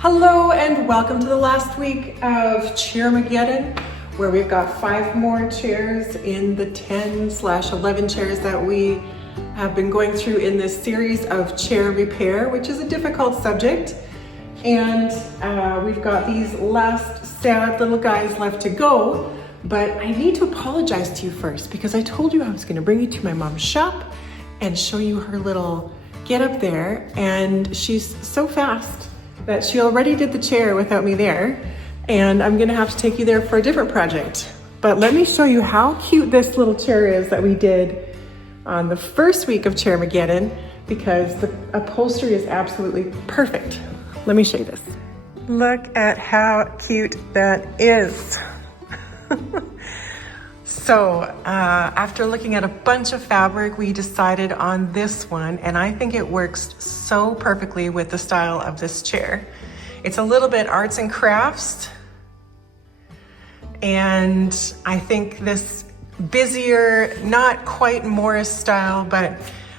Hello and welcome to the last week of Chairmageddon, where we've got 5 more chairs in the 10/11 chairs that we have been going through in this series of chair repair, which is a difficult subject. And we've got these last sad little guys left to go, but I need to apologize to you first because I told you I was going to bring you to my mom's shop and show you her little get up there, and she's so fast that she already did the chair without me there, and I'm gonna have to take you there for a different project. But let me show you how cute this little chair is that we did on the first week of Chairmageddon, because the upholstery is absolutely perfect. Let me show you this. Look at how cute that is. So after looking at a bunch of fabric, we decided on this one, and I think it works so perfectly with the style of this chair. It's a little bit arts and crafts, and I think this busier, not quite Morris style, but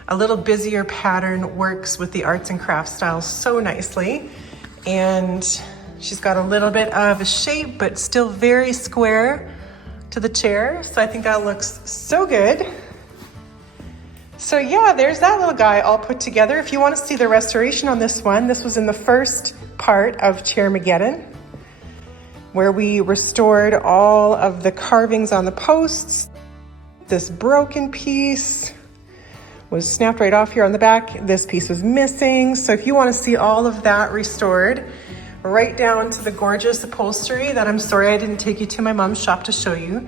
a little busier pattern works with the arts and crafts style so nicely. And she's got a little bit of a shape, but still very square to the chair, so I think that looks so good. So yeah, there's that little guy all put together. If you want to see the restoration on this one, this was in the first part of Chairmageddon, where we restored all of the carvings on the posts. This broken piece was snapped right off here on the back. This piece was missing. So if you want to see all of that restored, right down to the gorgeous upholstery that I'm sorry I didn't take you to my mom's shop to show you.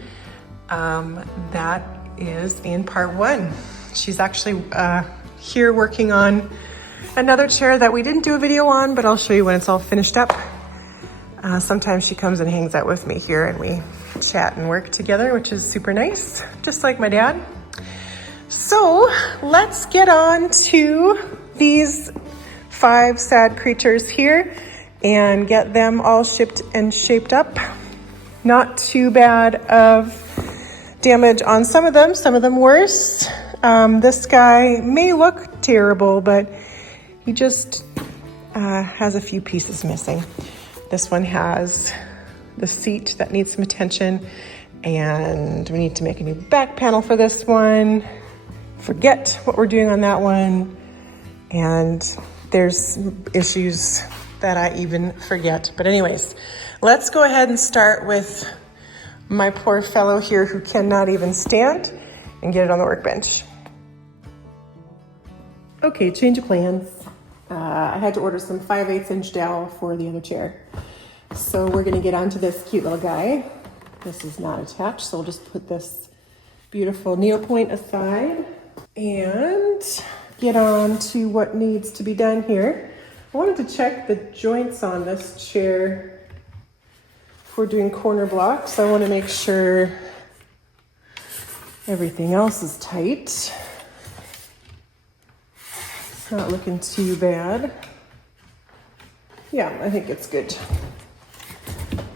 That is in part 1. She's actually here working on another chair that we didn't do a video on, but I'll show you when it's all finished up. Sometimes she comes and hangs out with me here and we chat and work together, which is super nice, just like my dad. So let's get on to these 5 sad creatures here and get them all shipped and shaped up. Not too bad of damage on some of them worse. This guy may look terrible, but he just has a few pieces missing. This one has the seat that needs some attention, and we need to make a new back panel for this one. Forget what we're doing on that one. And there's issues that I even forget. But anyways, let's go ahead and start with my poor fellow here who cannot even stand, and get it on the workbench. Okay, change of plans. I had to order some 5/8 inch dowel for the other chair. So we're gonna get onto this cute little guy. This is not attached, so we'll just put this beautiful needlepoint aside and get on to what needs to be done here. I wanted to check the joints on this chair if we're doing corner blocks. I want to make sure everything else is tight. It's not looking too bad. Yeah, I think it's good.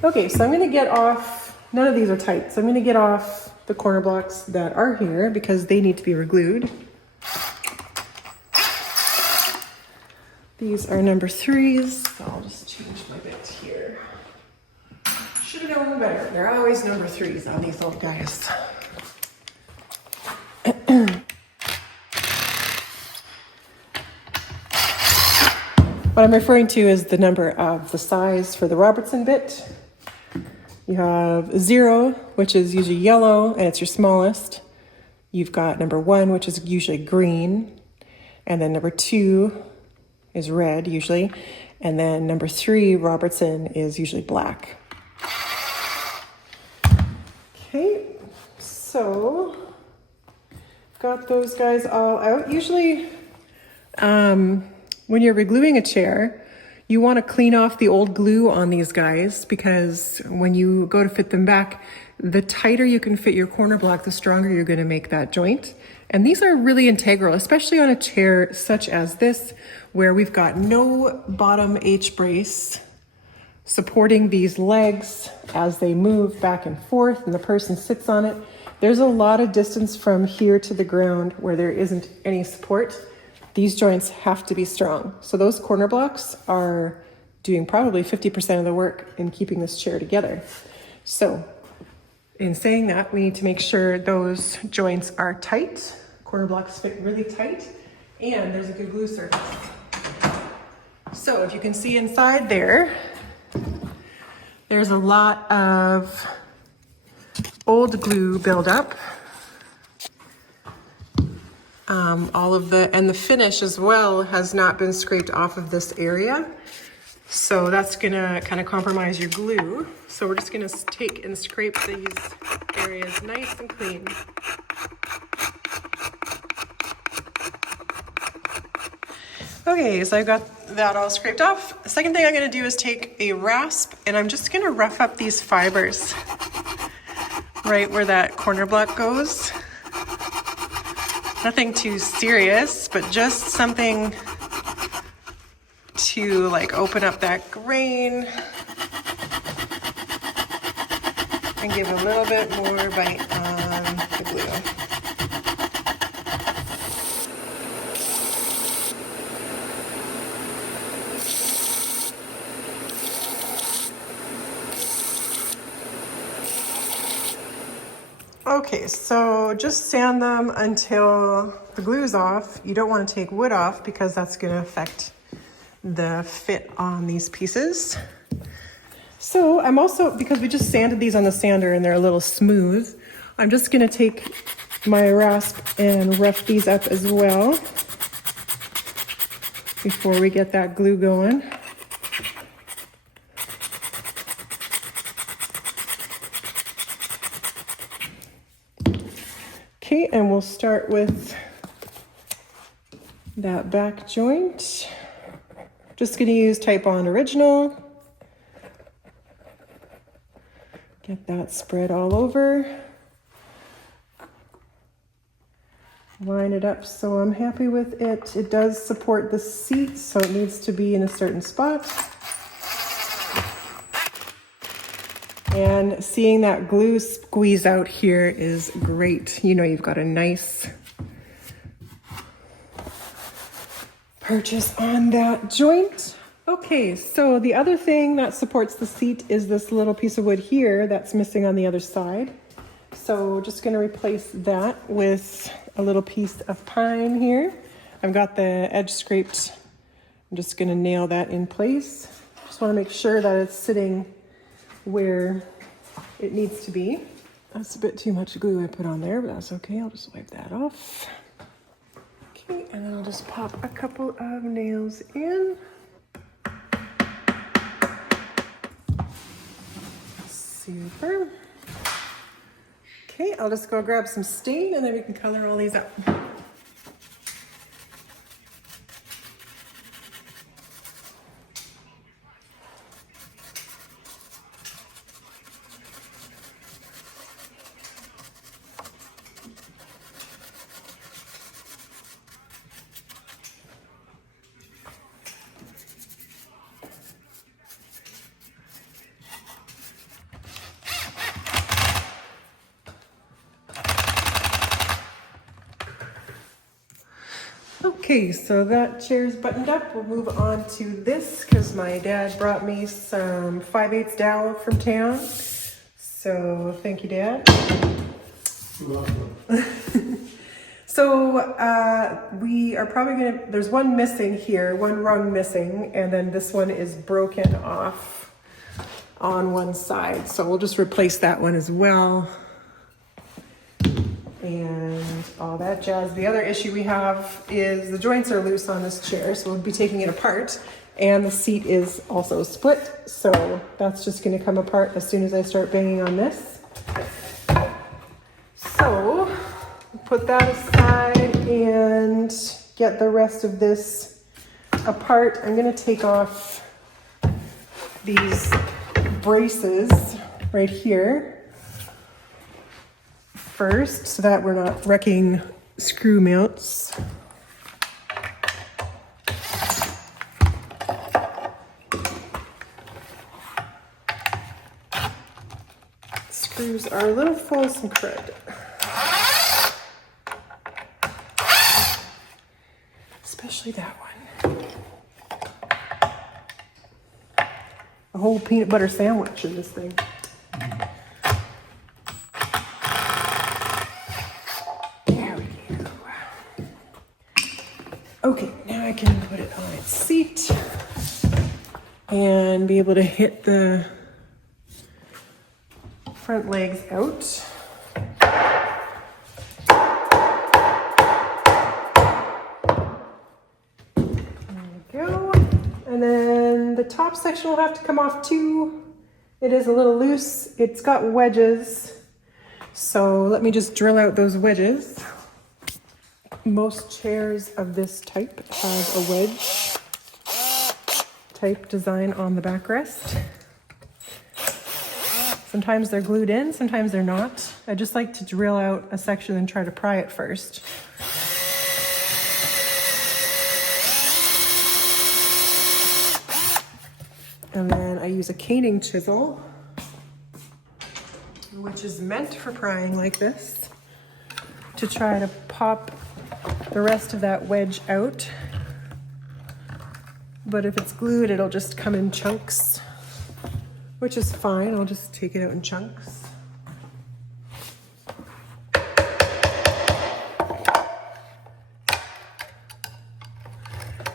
Okay, so I'm going to get off, none of these are tight, so I'm going to get off the corner blocks that are here because they need to be reglued. These are number 3s. I'll just change my bit here. Should have known better. They're always number 3s on these old guys. What I'm referring to is the number of the size for the Robertson bit. You have 0, which is usually yellow, and it's your smallest. You've got number 1, which is usually green, and then number 2 is red usually, and then number 3 Robertson is usually black. Okay, so got those guys all out. Usually when you're regluing a chair, you want to clean off the old glue on these guys, because when you go to fit them back, the tighter you can fit your corner block, the stronger you're going to make that joint. And these are really integral, especially on a chair such as this, where we've got no bottom H-brace supporting these legs as they move back and forth and the person sits on it. There's a lot of distance from here to the ground where there isn't any support. These joints have to be strong. So those corner blocks are doing probably 50% of the work in keeping this chair together. So in saying that, we need to make sure those joints are tight. Corner blocks fit really tight, and there's a good glue surface. So if you can see inside there, there's a lot of old glue buildup. And the finish as well has not been scraped off of this area. So that's gonna kind of compromise your glue. So we're just gonna take and scrape these areas nice and clean. Okay, so I've got that all scraped off. The second thing I'm gonna do is take a rasp and I'm just gonna rough up these fibers right where that corner block goes. Nothing too serious, but just something to like open up that grain and give a little bit more bite on the glue. Okay, so just sand them until the glue is off. You don't want to take wood off because that's going to affect the fit on these pieces. So I'm also, because we just sanded these on the sander and they're a little smooth, I'm just going to take my rasp and rough these up as well before we get that glue going. Okay, and we'll start with that back joint. Just going to use Type Bond Original. Get that spread all over. Line it up so I'm happy with it. It does support the seat, so it needs to be in a certain spot. And seeing that glue squeeze out here is great. You know you've got a nice purchase on that joint. Okay, so the other thing that supports the seat is this little piece of wood here that's missing on the other side. So just gonna replace that with a little piece of pine here. I've got the edge scraped. I'm just gonna nail that in place. Just wanna make sure that it's sitting where it needs to be. That's a bit too much glue I put on there, but that's okay. I'll just wipe that off. Okay, and then I'll just pop a couple of nails in. Super. Okay, I'll just go grab some stain and then we can color all these up. Okay, so that chair's buttoned up. We'll move on to this because my dad brought me some 5/8 dowel from town. So thank you, Dad. You're welcome. So we are probably gonna, there's one missing here, one rung missing, and then this one is broken off on one side. So we'll just replace that one as well. And all that jazz. The other issue we have is the joints are loose on this chair, so we'll be taking it apart. And the seat is also split, so that's just gonna come apart as soon as I start banging on this. So, put that aside and get the rest of this apart. I'm gonna take off these braces right here first so that we're not wrecking screw mounts. Screws are a little full of some crud. Especially that one. a whole peanut butter sandwich in this thing. There we go. Okay, now I can put it on its seat and be able to hit the front legs out. And then the top section will have to come off too. It is a little loose. It's got wedges. So let me just drill out those wedges. Most chairs of this type have a wedge type design on the backrest. Sometimes they're glued in, sometimes they're not. I just like to drill out a section and try to pry it first. And then I use a caning chisel, which is meant for prying like this, to try to pop the rest of that wedge out. But if it's glued, it'll just come in chunks, which is fine. I'll just take it out in chunks.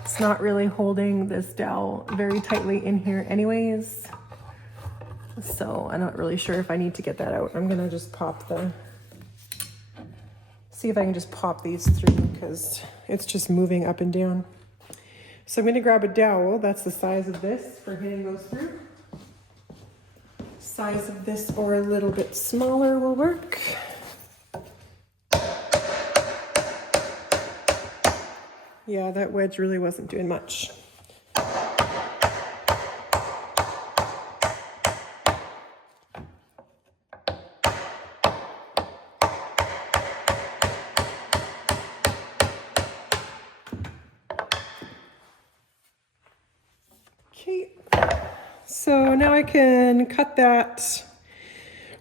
It's not really holding this dowel very tightly in here anyways. So I'm not really sure if I need to get that out. I'm gonna just see if I can just pop these through because it's just moving up and down. So I'm gonna grab a dowel that's the size of this for hitting those through. Size of this or a little bit smaller will work. Yeah, that wedge really wasn't doing much. Okay, so now I can cut that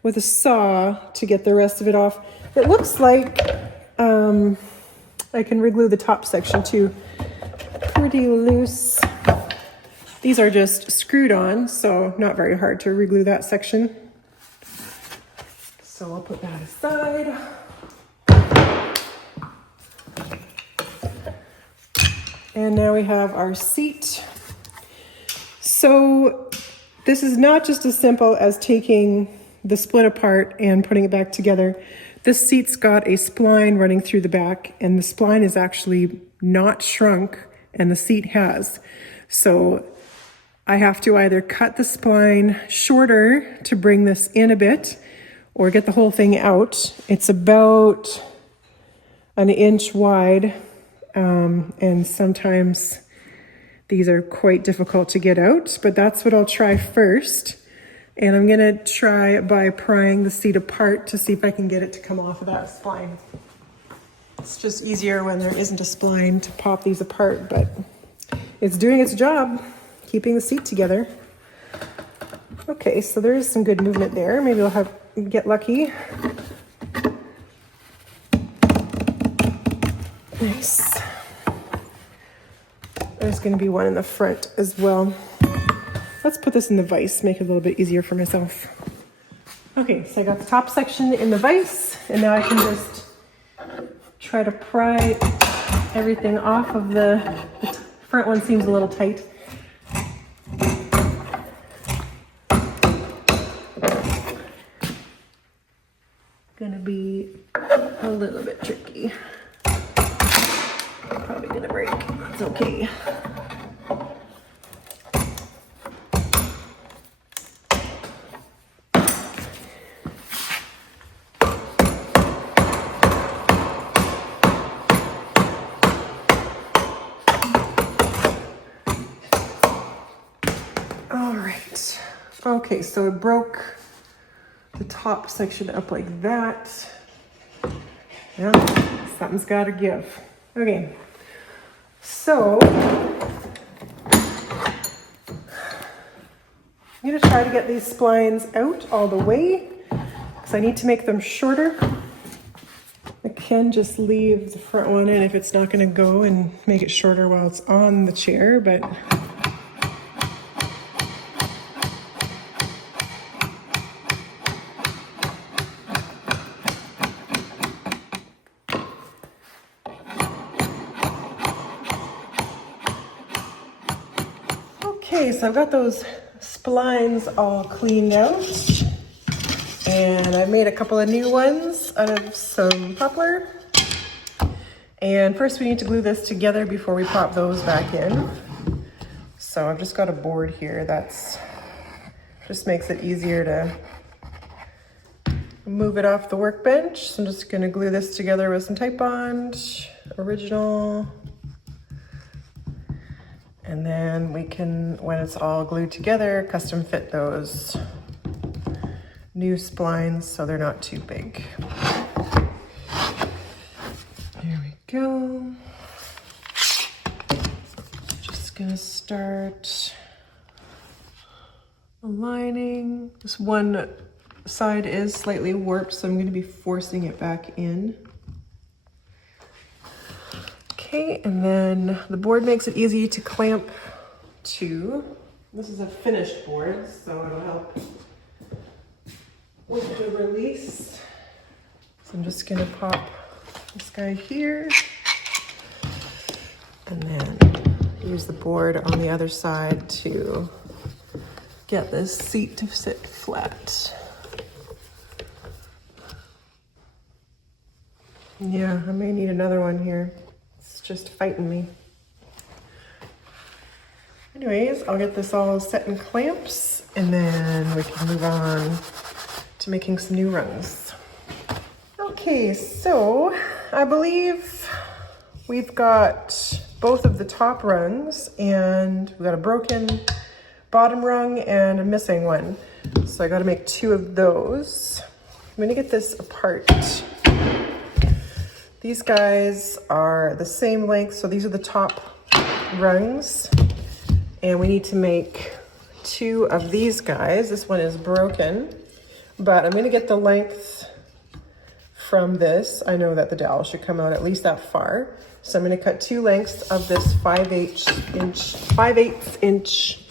with a saw to get the rest of it off. It looks like I can reglue the top section too. Pretty loose. These are just screwed on, so not very hard to reglue that section. So I'll put that aside. And now we have our seat. So this is not just as simple as taking the split apart and putting it back together. This seat's got a spline running through the back, and the spline is actually not shrunk, and the seat has. So I have to either cut the spline shorter to bring this in a bit, or get the whole thing out. It's about an inch wide, and sometimes these are quite difficult to get out, but that's what I'll try first. And I'm gonna try by prying the seat apart to see if I can get it to come off of that spline. It's just easier when there isn't a spline to pop these apart, but it's doing its job, keeping the seat together. Okay, so there is some good movement there. Maybe I'll get lucky. Nice. There's gonna be one in the front as well. Let's put this in the vise, make it a little bit easier for myself. Okay, so I got the top section in the vise, and now I can just try to pry everything off of the front one. Seems a little tight. Gonna be a little bit tricky. Probably gonna break, that's okay. Okay, so it broke the top section up like that. Yeah, something's got to give. Okay, so I'm going to try to get these splines out all the way because I need to make them shorter. I can just leave the front one in if it's not going to go and make it shorter while it's on the chair, but Okay, so I've got those splines all cleaned out, and I've made a couple of new ones out of some poplar. And first we need to glue this together before we pop those back in. So I've just got a board here that's just makes it easier to move it off the workbench. So I'm just gonna glue this together with some Titebond, original. And then we can, when it's all glued together, custom fit those new splines so they're not too big. There we go. Just gonna start aligning. This one side is slightly warped, so I'm gonna be forcing it back in. Okay, and then the board makes it easy to clamp to. This is a finished board, so it'll help with the release. So I'm just gonna pop this guy here and then use the board on the other side to get this seat to sit flat. Yeah, I may need another one here. It's just fighting me. Anyways, I'll get this all set in clamps and then we can move on to making some new rungs. Okay, so I believe we've got both of the top rungs and we've got a broken bottom rung and a missing one. So I gotta make two of those. I'm gonna get this apart. These guys are the same length, so these are the top rungs. And we need to make two of these guys. This one is broken, but I'm gonna get the length from this. I know that the dowel should come out at least that far. So I'm gonna cut two lengths of this 5/8 inch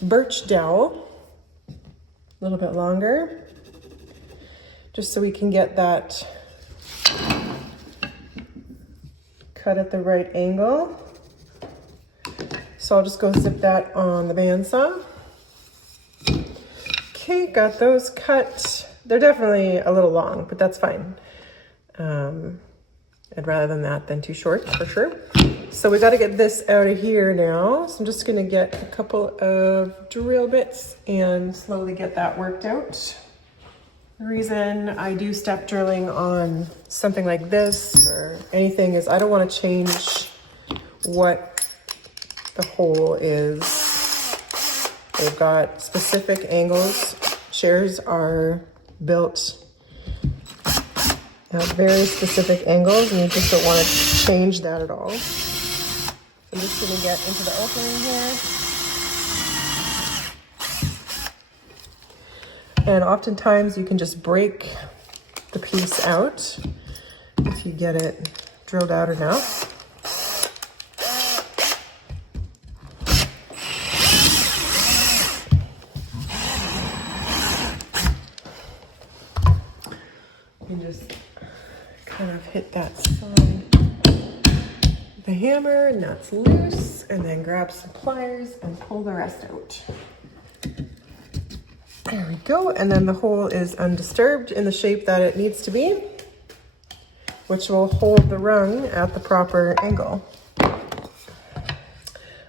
birch dowel, a little bit longer, just so we can get that cut at the right angle. So I'll just go zip that on the bandsaw. Okay, got those cut. They're definitely a little long, but that's fine. I'd rather than that than too short, for sure. So we got to get this out of here now. So I'm just going to get a couple of drill bits and slowly get that worked out. The reason I do step drilling on something like this or anything is I don't want to change what the hole is. They've got specific angles. Chairs are built at very specific angles and you just don't want to change that at all. So I'm just going to get into the opening here. And oftentimes you can just break the piece out if you get it drilled out enough. You just kind of hit that side with the hammer and that's loose, and then grab some pliers and pull the rest out. There we go, and then the hole is undisturbed in the shape that it needs to be, which will hold the rung at the proper angle.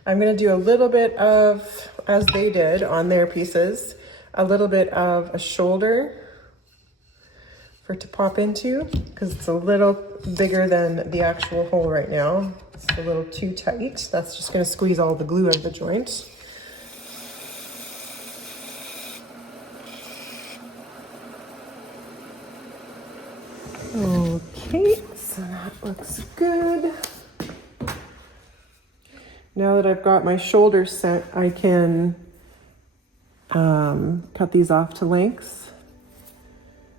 I'm going to do a little bit of, as they did on their pieces, a little bit of a shoulder for it to pop into, because it's a little bigger than the actual hole right now. It's a little too tight. That's just going to squeeze all the glue out of the joint. Okay, so that looks good. Now that I've got my shoulder set, I can cut these off to lengths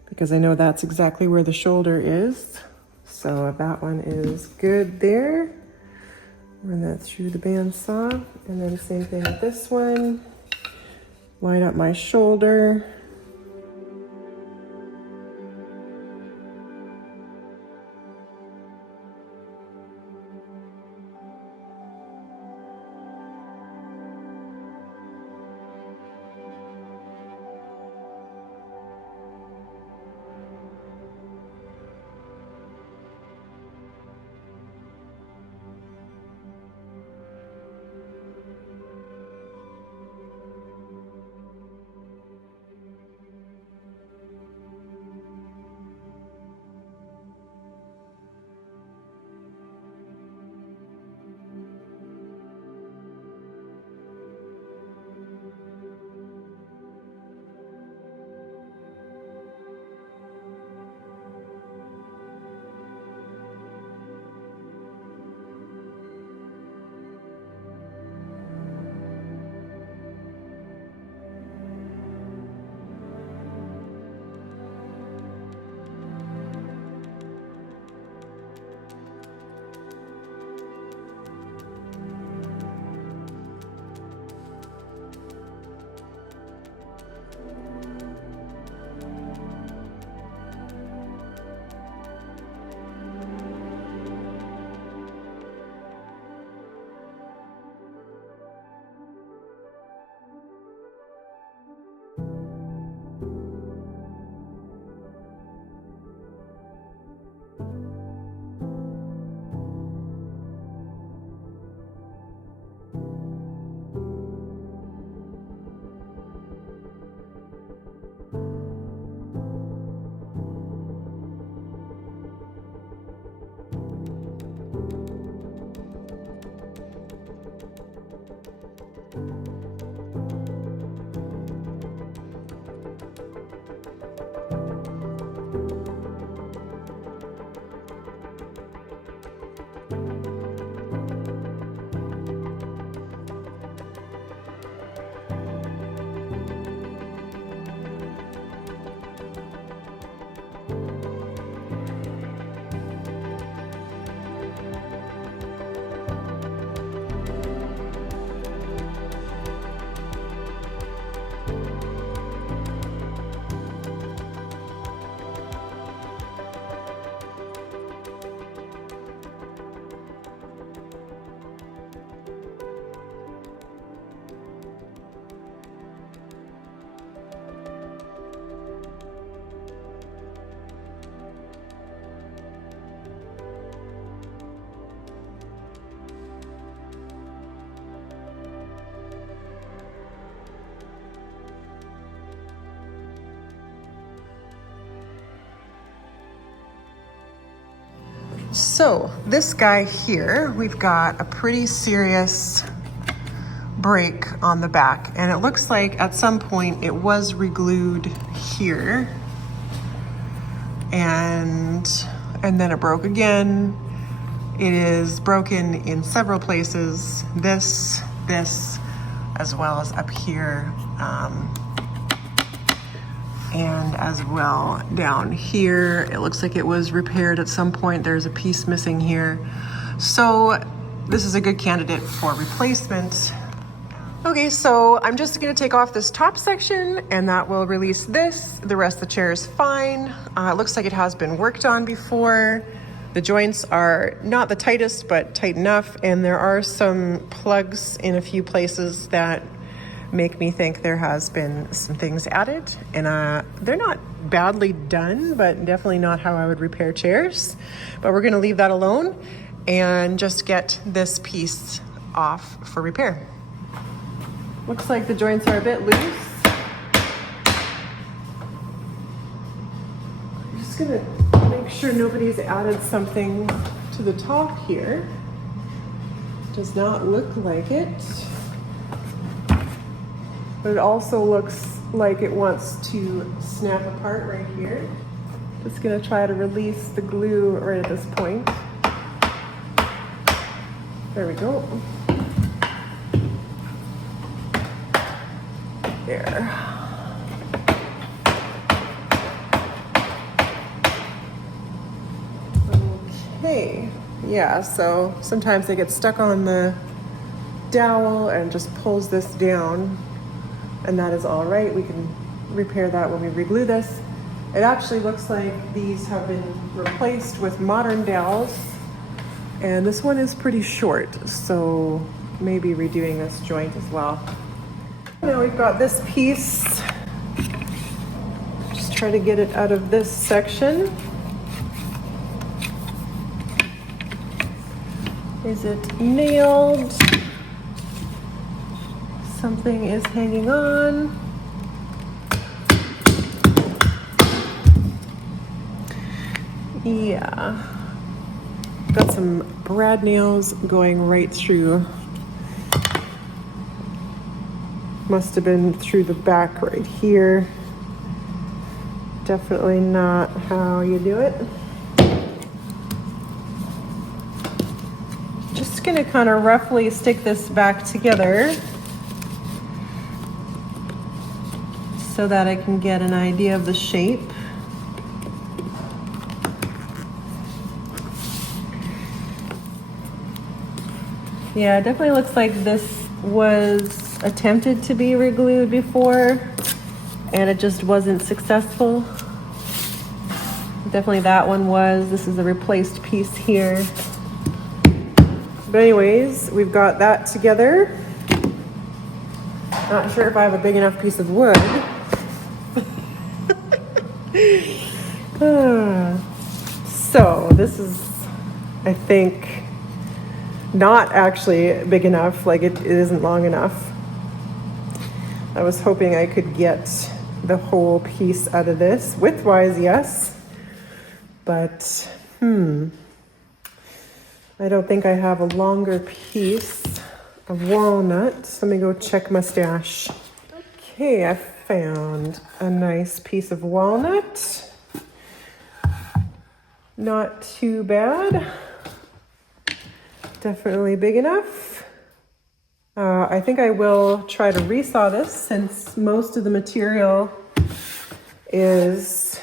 because I know that's exactly where the shoulder is. So that one is good there. Run that through the bandsaw, and then same thing with this one. Line up my shoulder. So this guy here, we've got a pretty serious break on the back, and it looks like at some point it was reglued here, and then it broke again. It is broken in several places. This, as well as up here, and as well down here. It looks like it was repaired at some point. There's a piece missing here. So this is a good candidate for replacement. Okay, so I'm just gonna take off this top section and that will release this. The rest of the chair is fine. It looks like it has been worked on before. The joints are not the tightest, but tight enough. And there are some plugs in a few places that make me think there has been some things added, and they're not badly done, but definitely not how I would repair chairs. But we're gonna leave that alone and just get this piece off for repair. Looks like the joints are a bit loose. I'm just gonna make sure nobody's added something to the top here. Does not look like it. But it also looks like it wants to snap apart right here. Just gonna try to release the glue right at this point. There we go. There. Okay, yeah, so sometimes they get stuck on the dowel and just pulls this down. And that is all right. We can repair that when we reglue this. It actually looks like these have been replaced with modern dowels, and this one is pretty short, so maybe redoing this joint as well. Now we've got this piece. Just try to get it out of this section. Is it nailed? Something is hanging on. Yeah. Got some brad nails going right through. Must have been through the back right here. Definitely not how you do it. Just gonna kind of roughly stick this back together so that I can get an idea of the shape. Yeah, it definitely looks like this was attempted to be reglued before and it just wasn't successful. Definitely that one was. This is a replaced piece here. But anyways, we've got that together. Not sure if I have a big enough piece of wood. So this is, I think, not actually big enough. Like it isn't long enough. I was hoping I could get the whole piece out of this. Width-wise, yes. But, I don't think I have a longer piece of walnut. Let me go check my stash. Okay, I found a nice piece of walnut. Not too bad. Definitely big enough. I think I will try to resaw this since most of the material is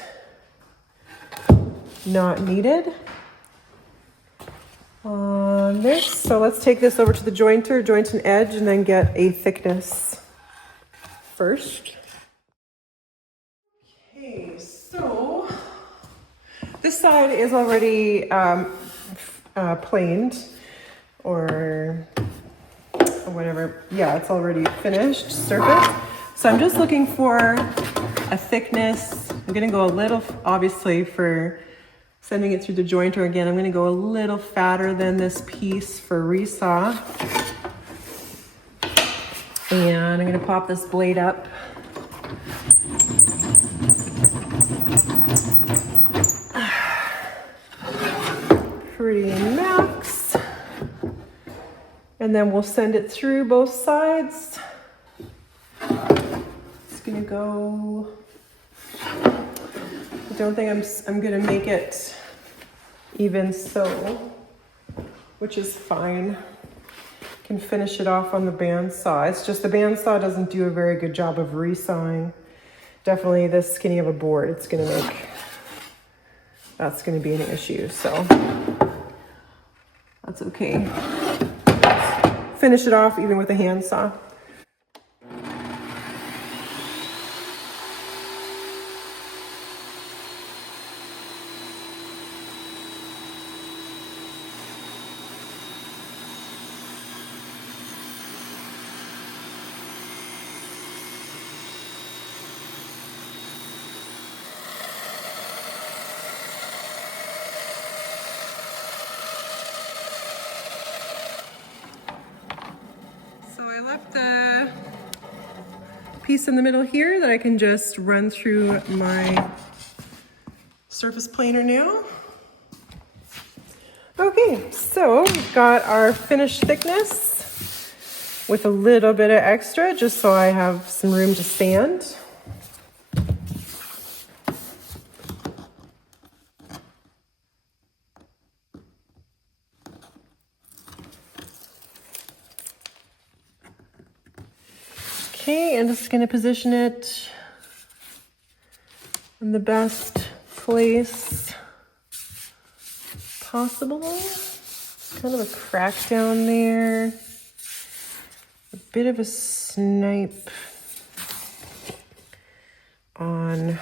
not needed on this. So let's take this over to the jointer, joint an edge, and then get a thickness first. Okay, so this side is already planed or whatever. Yeah, it's already finished surface. So I'm just looking for a thickness. I'm gonna go a little, obviously for sending it through the jointer again, I'm gonna go a little fatter than this piece for resaw. And I'm gonna pop this blade up. pretty max. And then we'll send it through both sides. It's gonna go, I don't think I'm gonna make it even so, which is fine. Can finish it off on the bandsaw. It's just the bandsaw doesn't do a very good job of resawing. Definitely this skinny of a board, that's gonna be an issue, so that's okay. Finish it off even with a handsaw. So I left the piece in the middle here that I can just run through my surface planer now. Okay, so we've got our finished thickness with a little bit of extra just so I have some room to sand. Okay, and just gonna position it in the best place possible. Kind of a crack down there. A bit of a snipe on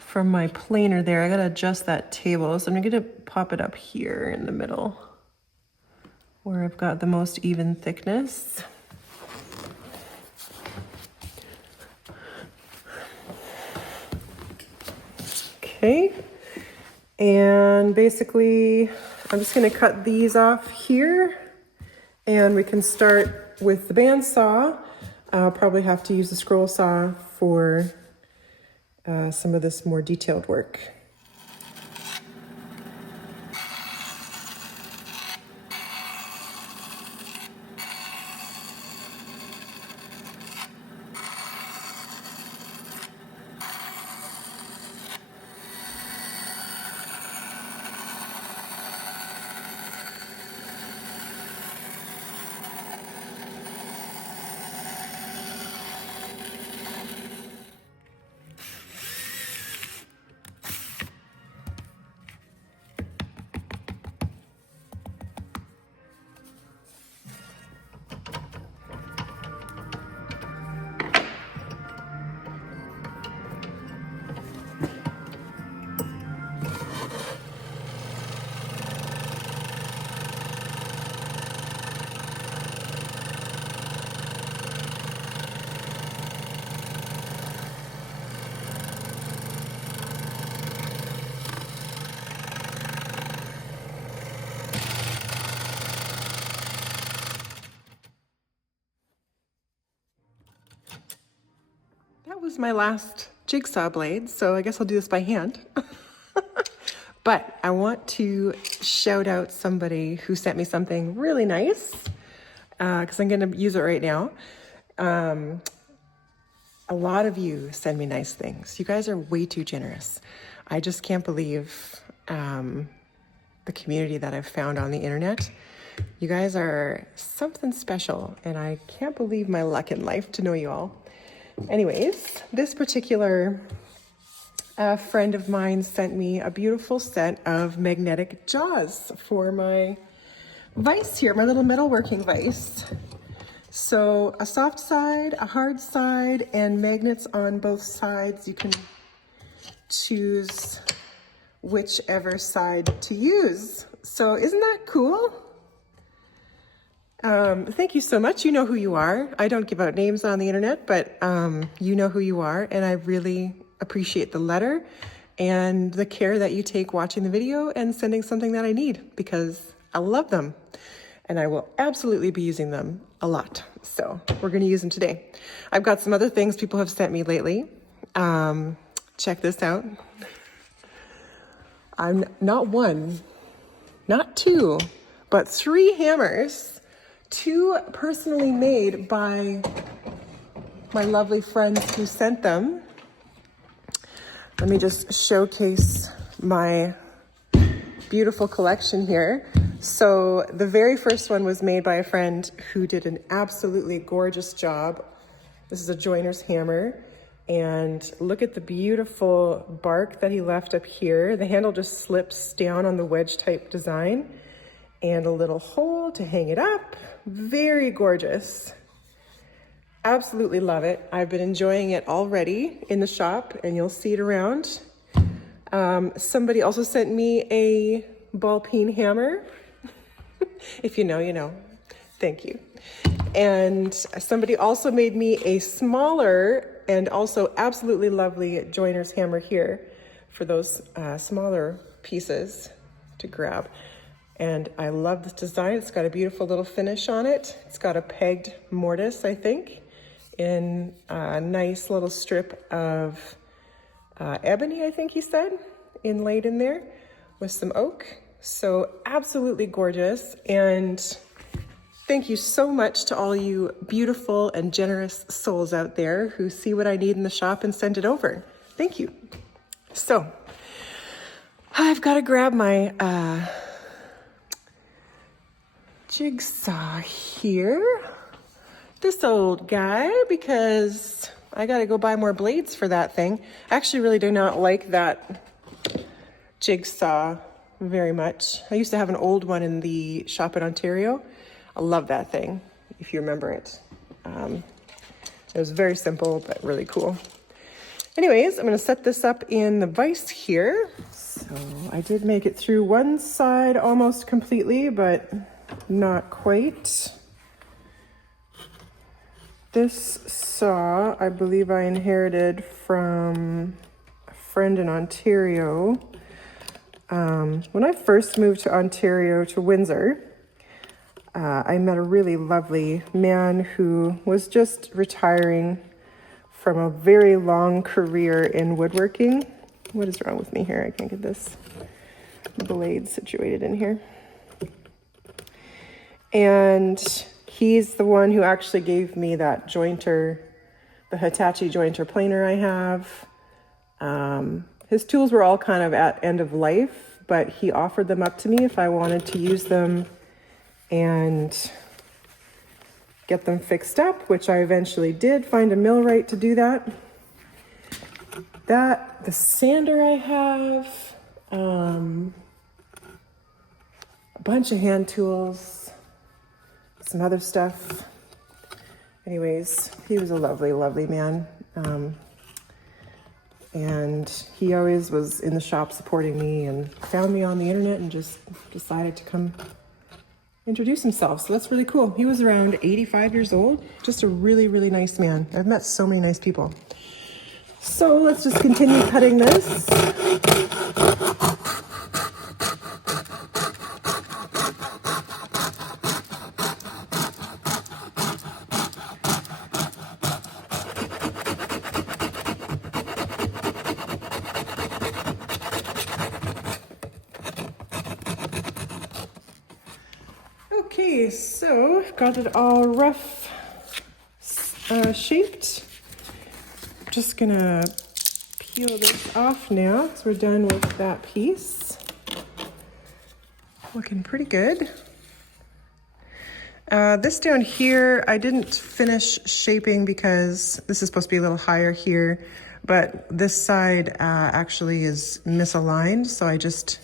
from my planer there. I gotta adjust that table, so I'm gonna pop it up here in the middle where I've got the most even thickness. Okay, and basically I'm just going to cut these off here and we can start with the bandsaw. I'll probably have to use the scroll saw for some of this more detailed work. That was my last jigsaw blade, so I guess I'll do this by hand. But I want to shout out somebody who sent me something really nice, because I'm going to use it right now. A lot of you send me nice things. You guys are way too generous. I just can't believe the community that I've found on the internet. You guys are something special, and I can't believe my luck in life to know you all. Anyways, this particular friend of mine sent me a beautiful set of magnetic jaws for my vise here, my little metalworking vise. So a soft side, a hard side, and magnets on both sides. You can choose whichever side to use. So isn't that cool? Thank you so much. You know who you are. I don't give out names on the internet, but you know who you are, and I really appreciate the letter and the care that you take watching the video and sending something that I need, because I love them and I will absolutely be using them a lot. So we're going to use them today. I've got some other things people have sent me lately. Check this out. I'm not one not 2, but 3 hammers, 2 personally made by my lovely friends who sent them. Let me just showcase my beautiful collection here. So the very first one was made by a friend who did an absolutely gorgeous job. This is a joiner's hammer, and look at the beautiful bark that he left up here. The handle just slips down on the wedge type design, and a little hole to hang it up. Very gorgeous. Absolutely love it. I've been enjoying it already in the shop, and you'll see it around. Somebody also sent me a ball peen hammer. If you know, you know. Thank you. And somebody also made me a smaller and also absolutely lovely joiner's hammer here for those smaller pieces to grab. And I love this design. It's got a beautiful little finish on it. It's got a pegged mortise, I think, in a nice little strip of ebony, I think he said, inlaid in there with some oak. So absolutely gorgeous. And thank you so much to all you beautiful and generous souls out there who see what I need in the shop and send it over. Thank you. So I've got to grab my jigsaw here, this old guy, because I got to go buy more blades for that thing. I actually really do not like that jigsaw very much. I used to have an old one in the shop in Ontario. I love that thing, if you remember it. It was very simple, but really cool. Anyways, I'm going to set this up in the vise here. So I did make it through one side almost completely, but not quite. This saw, I believe I inherited from a friend in Ontario. When I first moved to Ontario, to Windsor, I met a really lovely man who was just retiring from a very long career in woodworking. What is wrong with me here? I can't get this blade situated in here. And he's the one who actually gave me that jointer, the Hitachi jointer planer I have. His tools were all kind of at end of life, but he offered them up to me if I wanted to use them and get them fixed up, which I eventually did find a millwright to do that. The sander I have, a bunch of hand tools, some other stuff. Anyways, he was a lovely, lovely man. And he always was in the shop supporting me and found me on the internet and just decided to come introduce himself. So that's really cool. He was around 85 years old. Just a really, really nice man. I've met so many nice people. So let's just continue cutting this. Okay, so got it all rough shaped. Just gonna peel this off now because we're done with that piece. Looking pretty good. This down here, I didn't finish shaping because this is supposed to be a little higher here, but this side actually is misaligned, so I just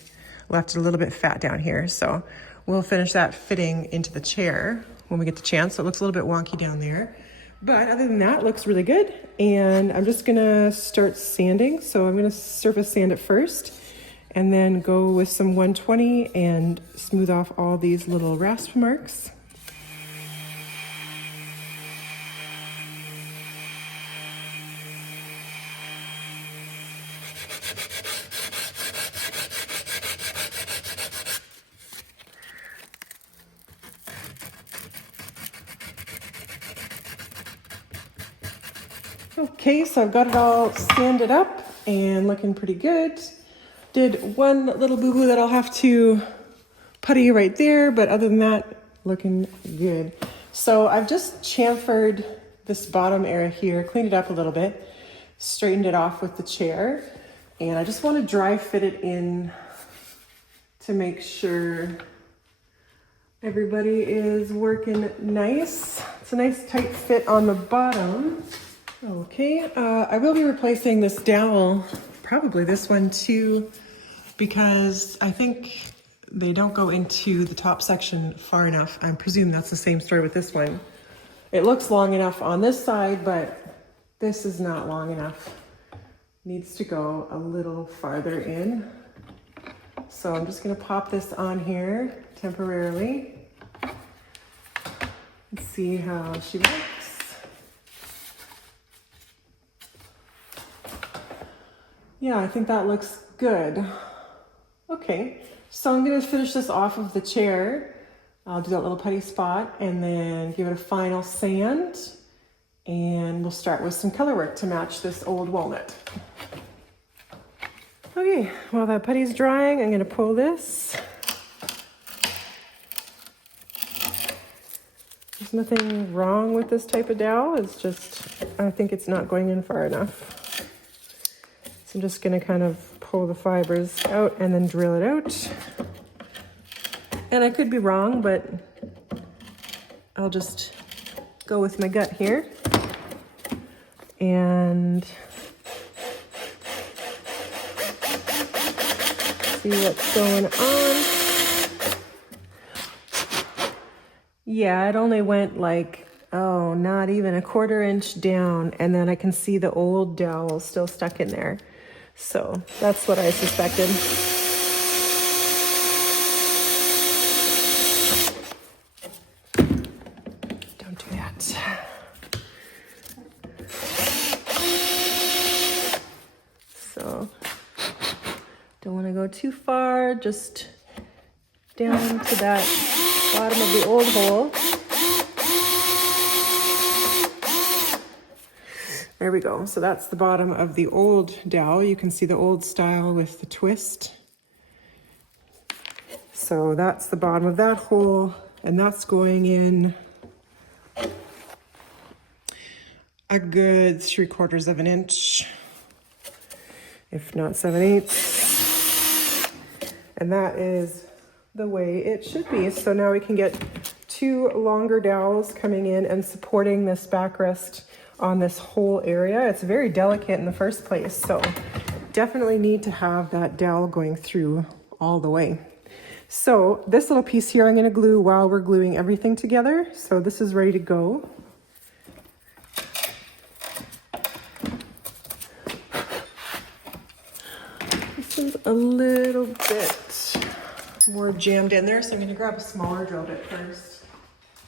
left it a little bit fat down here. So we'll finish that fitting into the chair when we get the chance. So it looks a little bit wonky down there. But other than that, it looks really good. And I'm just gonna start sanding. So I'm gonna surface sand it first and then go with some 120 and smooth off all these little rasp marks. Okay, so I've got it all sanded up and looking pretty good. Did one little boo-boo that I'll have to putty right there, but other than that, looking good. So I've just chamfered this bottom area here, cleaned it up a little bit, straightened it off with the chair, and I just want to dry fit it in to make sure everybody is working nice. It's a nice tight fit on the bottom. Okay, I will be replacing this dowel, probably this one too, because I think they don't go into the top section far enough. I presume that's the same story with this one. It looks long enough on this side, but this is not long enough. Needs to go a little farther in. So I'm just gonna pop this on here temporarily and see how she looks. Yeah, I think that looks good. Okay, so I'm gonna finish this off of the chair. I'll do that little putty spot and then give it a final sand, and we'll start with some color work to match this old walnut. Okay, while that putty's drying, I'm gonna pull this. There's nothing wrong with this type of dowel, it's just, I think it's not going in far enough. So I'm just gonna kind of pull the fibers out and then drill it out. And I could be wrong, but I'll just go with my gut here. And see what's going on. Yeah, it only went like, oh, not even a 1/4 inch down, and then I can see the old dowel still stuck in there. So that's what I suspected. Don't do that. So don't want to go too far, just down to that bottom of the old hole. There we go. So that's the bottom of the old dowel. You can see the old style with the twist. So that's the bottom of that hole, and that's going in a good 3/4 of an inch, if not 7/8. And that is the way it should be. So now we can get 2 longer dowels coming in and supporting this backrest on this whole area. It's very delicate in the first place, so definitely need to have that dowel going through all the way. So this little piece here I'm going to glue while we're gluing everything together. So this is ready to go. This is a little bit more jammed in there, so I'm going to grab a smaller drill bit first,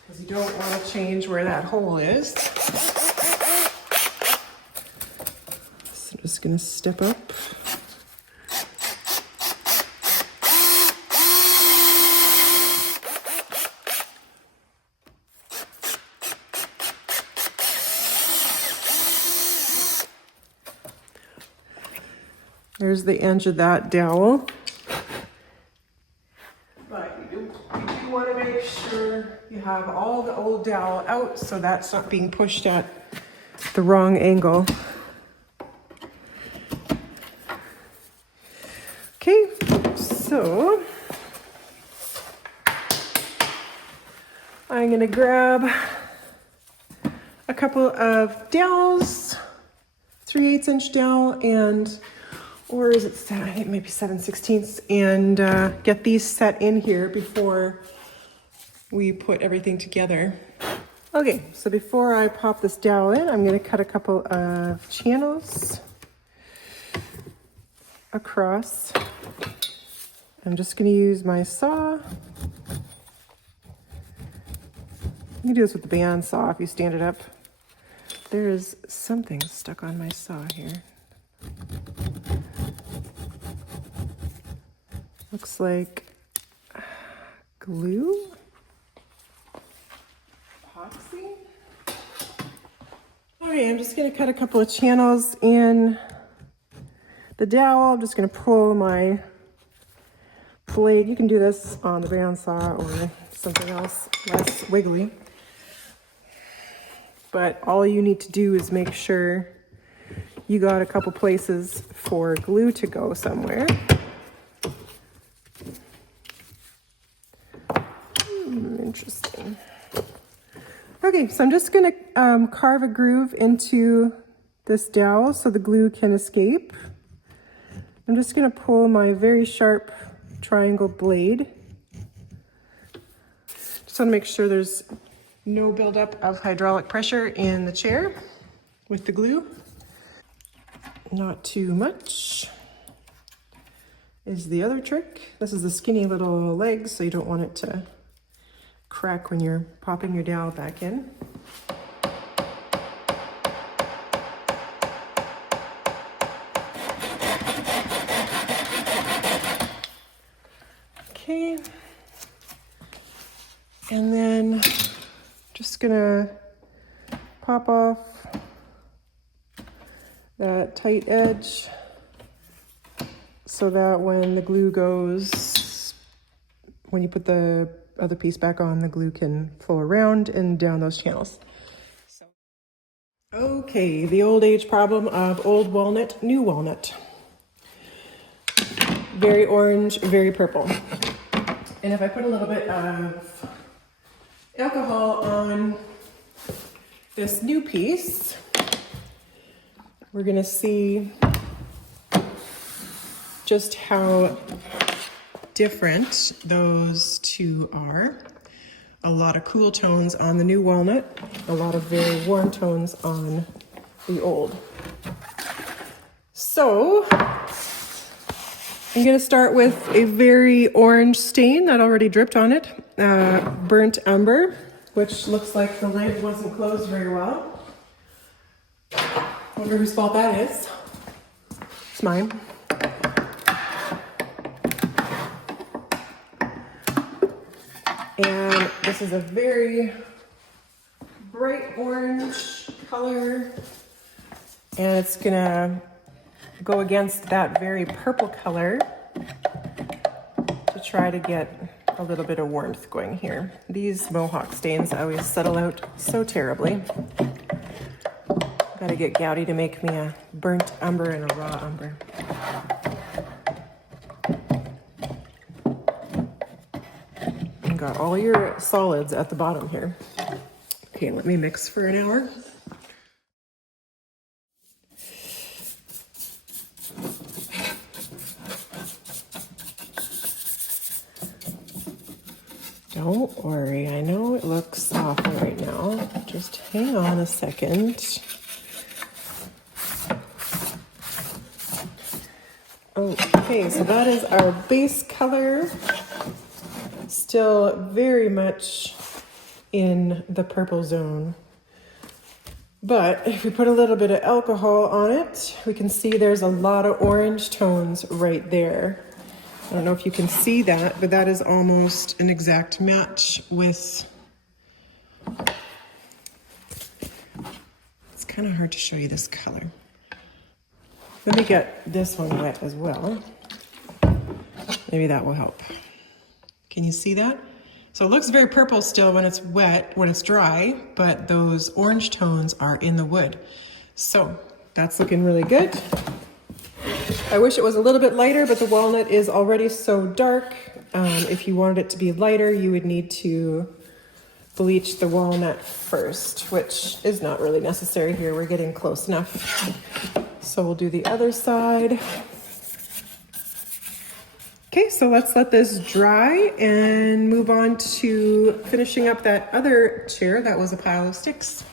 because you don't want to change where that hole is. So I'm just going to step up. There's the edge of that dowel. But you do want to make sure you have all the old dowel out so that's not being pushed at the wrong angle. Okay, so I'm going to grab a couple of dowels, 3/8 inch dowel, and or is it, I think maybe 7/16, and get these set in here before we put everything together. Okay, so before I pop this dowel in, I'm going to cut a couple of channels across. I'm just going to use my saw. You can do this with the band saw if you stand it up. There is something stuck on my saw here. Looks like glue, epoxy. All right, I'm just going to cut a couple of channels in the dowel. I'm just going to pull my blade, you can do this on the bandsaw or something else less wiggly. But all you need to do is make sure you got a couple places for glue to go somewhere. Interesting. Okay, so I'm just gonna carve a groove into this dowel so the glue can escape. I'm just gonna pull my very sharp triangle blade. Just wanna make sure there's no buildup of hydraulic pressure in the chair with the glue. Not too much is the other trick. This is the skinny little legs, so you don't want it to crack when you're popping your dowel back in. Okay, and then just gonna pop off that tight edge so that when the glue goes, when you put the other piece back on, the glue can flow around and down those channels. Okay, the old age problem of old walnut, new walnut. Very orange, very purple. And if I put a little bit of alcohol on this new piece, we're gonna see just how different those two are. A lot of cool tones on the new walnut, a lot of very warm tones on the old. So I'm gonna start with a very orange stain that already dripped on it, burnt umber, which looks like the lid wasn't closed very well. Wonder whose fault that is. It's mine. And this is a very bright orange color, and it's gonna go against that very purple color to try to get a little bit of warmth going here. These Mohawk stains always settle out so terribly. Gotta get Gowdy to make me a burnt umber and a raw umber. You got all your solids at the bottom here. Okay, let me mix for an hour. Don't worry, I know it looks soft right now. Just hang on a second. Okay, so that is our base color. Still very much in the purple zone. But if we put a little bit of alcohol on it, we can see there's a lot of orange tones right there. I don't know if you can see that, but that is almost an exact match with... It's kind of hard to show you this color. Let me get this one wet as well. Maybe that will help. Can you see that? So it looks very purple still when it's wet, when it's dry, but those orange tones are in the wood. So that's looking really good. I wish it was a little bit lighter, but the walnut is already so dark. If you wanted it to be lighter, you would need to bleach the walnut first, which is not really necessary here. We're getting close enough. So we'll do the other side. Okay, so let's let this dry and move on to finishing up that other chair that was a pile of sticks.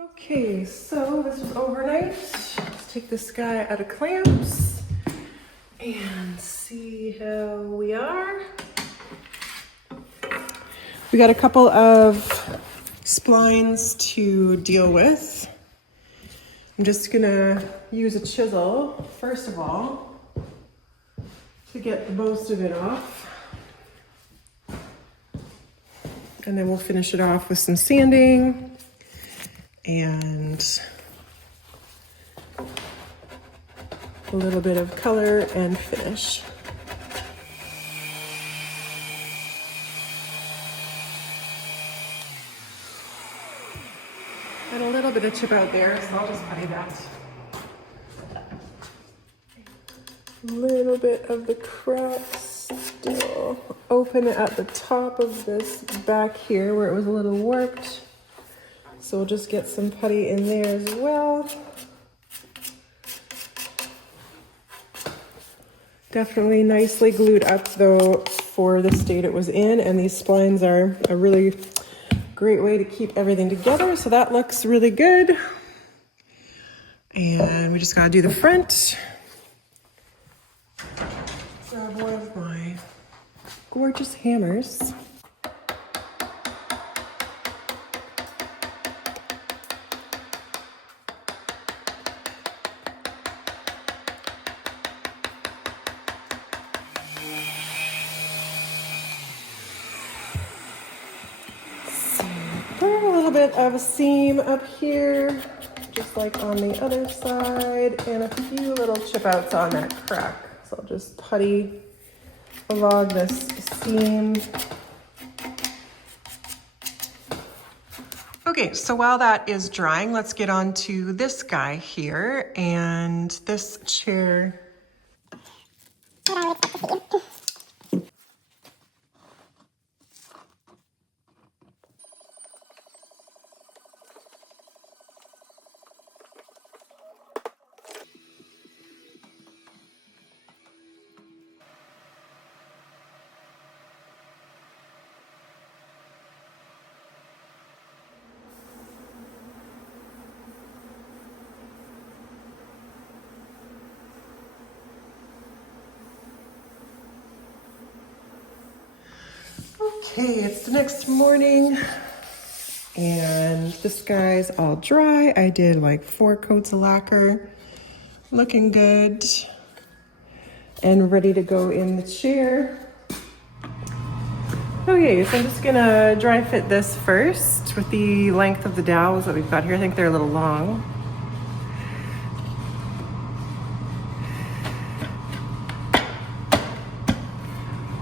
Okay, so this was overnight. Let's take this guy out of clamps and see how we are. We got a couple of splines to deal with. I'm just gonna use a chisel, first of all, to get most of it off. And then we'll finish it off with some sanding and a little bit of color and finish. And a little bit of chip out there, so I'll just putty that. A little bit of the cracks still open at the top of this back here where it was a little warped. So we'll just get some putty in there as well. Definitely nicely glued up though for the state it was in, and these splines are a really great way to keep everything together. So that looks really good. And we just gotta do the front. Grab one of my gorgeous hammers. A little bit of a seam up here, just like on the other side, and a few little chip outs on that crack. So I'll just putty along this seam. Okay, so while that is drying, let's get on to this guy here and this chair. Okay, it's the next morning and this guy's all dry. I did like 4 coats of lacquer, looking good and ready to go in the chair. Okay, so I'm just gonna dry fit this first with the length of the dowels that we've got here. I think they're a little long.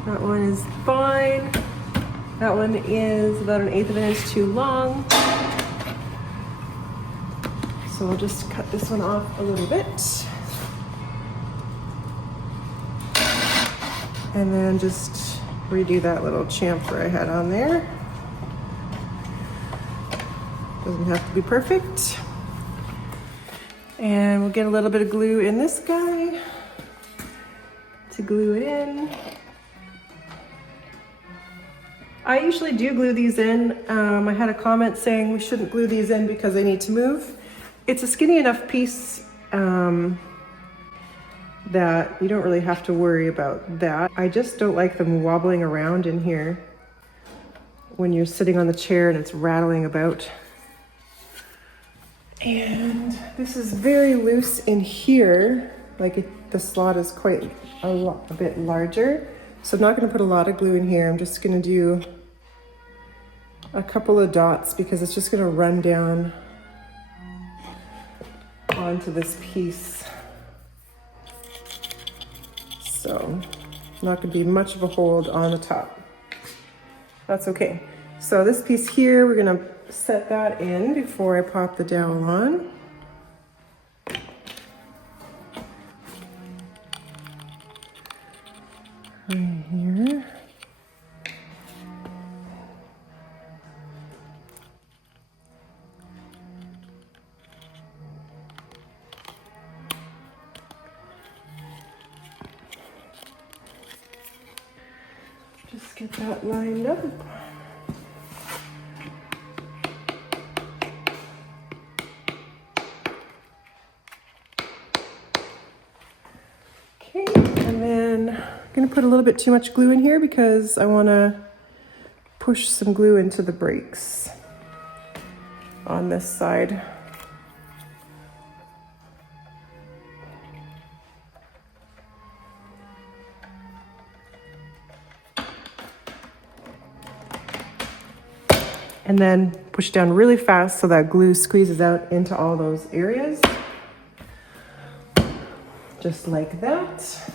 That one is fine. That one is about 1/8 of an inch too long. So we'll just cut this one off a little bit. And then just redo that little chamfer I had on there. Doesn't have to be perfect. And we'll get a little bit of glue in this guy to glue it in. I usually do glue these in. I had a comment saying we shouldn't glue these in because they need to move. It's a skinny enough piece that you don't really have to worry about that. I just don't like them wobbling around in here when you're sitting on the chair and it's rattling about. And this is very loose in here, like the slot is quite a bit larger. So I'm not going to put a lot of glue in here. I'm just going to do a couple of dots because it's just going to run down onto this piece. So not going to be much of a hold on the top. That's okay. So this piece here, we're going to set that in before I pop the dowel on. Right here. Just get that lined up. Okay, and then I'm going to put a little bit too much glue in here because I want to push some glue into the brakes on this side. And then push down really fast so that glue squeezes out into all those areas. Just like that.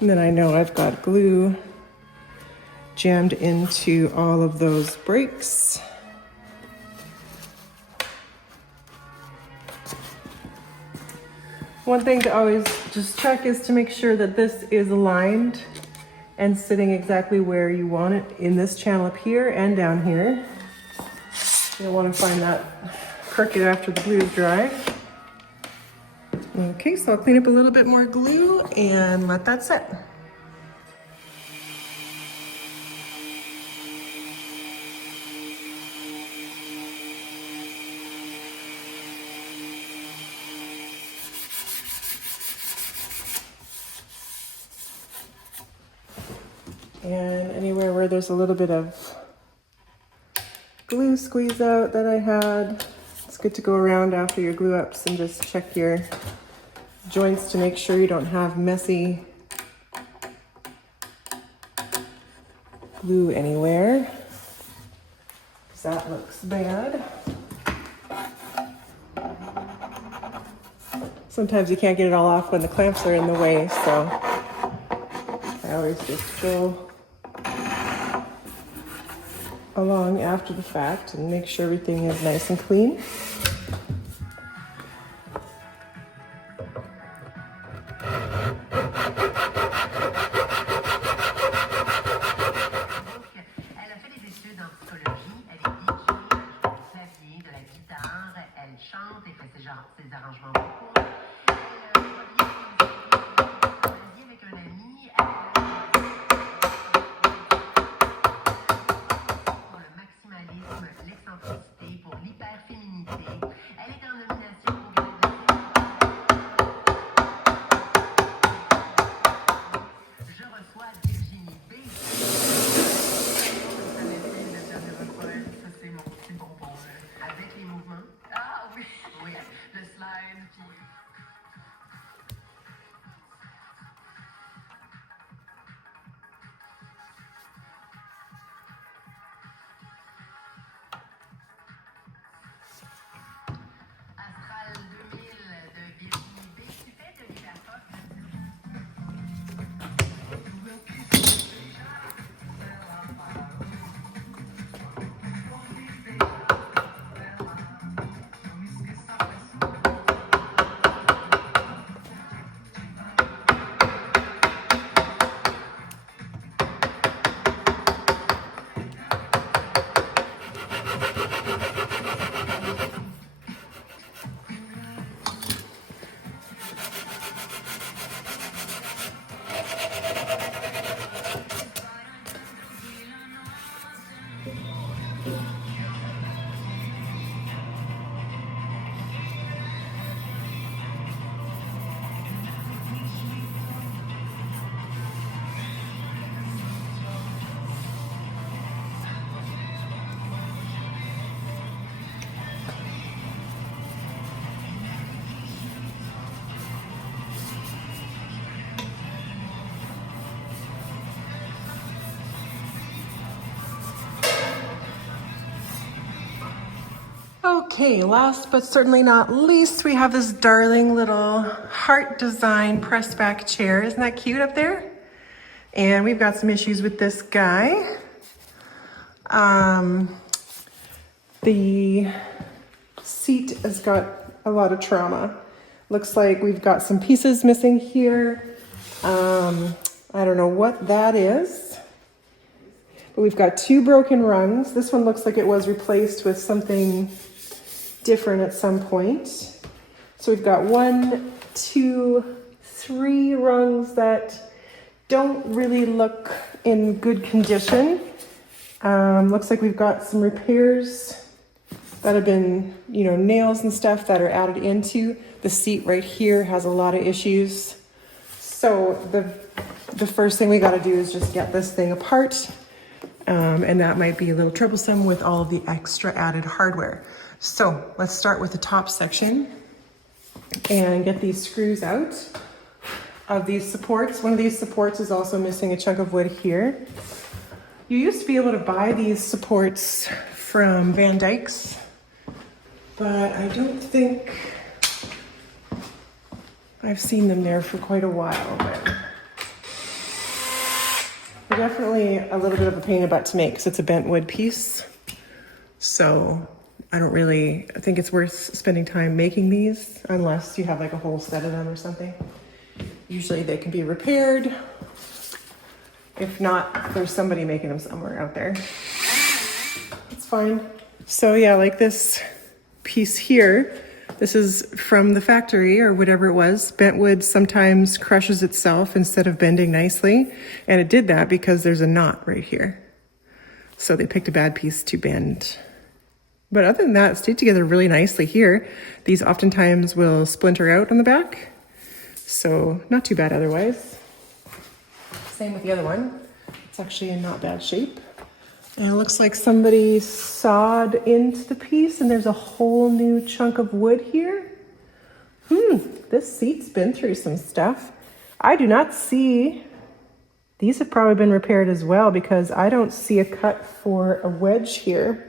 And then I know I've got glue jammed into all of those breaks. One thing to always just check is to make sure that this is aligned and sitting exactly where you want it in this channel up here and down here. You'll want to find that crooked after the glue is dry. Okay, so I'll clean up a little bit more glue and let that sit. And anywhere where there's a little bit of glue squeeze out that I had, it's good to go around after your glue ups and just check your joints to make sure you don't have messy glue anywhere, because that looks bad. Sometimes you can't get it all off when the clamps are in the way, so I always just go along after the fact and make sure everything is nice and clean. Elle a fait des études en psychologie, elle est DJ, elle joue du clavier, de la guitare, elle chante et fait ses arrangements vocaux. Elle travaillait avec un ami, pour le maximalisme, l'excentricité, pour l'hyperféminité. Elle est en nomination au Grand Prix. Je reçois Virginie B. Ça, c'est mon petit bonbon. Avec les mouvements. Ah oui, oui, le slide, puis... Astral 2000 de Virginie B. Tu fais de l'hyperpop. Okay, last but certainly not least, we have this darling little heart design pressed back chair. Isn't that cute up there? And we've got some issues with this guy. The seat has got a lot of trauma. Looks like we've got some pieces missing here. I don't know what that is, but we've got 2 broken rungs. This one looks like it was replaced with something different at some point. So we've got 1, 2, 3 rungs that don't really look in good condition. Looks like we've got some repairs that have been, nails and stuff that are added into. The seat right here has a lot of issues. So the first thing we got to do is just get this thing apart. And that might be a little troublesome with all of the extra added hardware. So let's start with the top section and get these screws out of these supports. One of these supports is also missing a chunk of wood here. You used to be able to buy these supports from Van Dyke's, but I don't think I've seen them there for quite a while. But definitely a little bit of a pain in the butt to make because it's a bent wood piece. So I think it's worth spending time making these unless you have like a whole set of them or something. Usually they can be repaired. If not, there's somebody making them somewhere out there. It's fine. So yeah, like this piece here, this is from the factory or whatever it was. Bent wood sometimes crushes itself instead of bending nicely. And it did that because there's a knot right here. So they picked a bad piece to bend. But other than that, it stayed together really nicely here. These oftentimes will splinter out on the back. So not too bad otherwise. Same with the other one. It's actually in not bad shape. And it looks like somebody sawed into the piece and there's a whole new chunk of wood here. This seat's been through some stuff. I do not see, these have probably been repaired as well because I don't see a cut for a wedge here.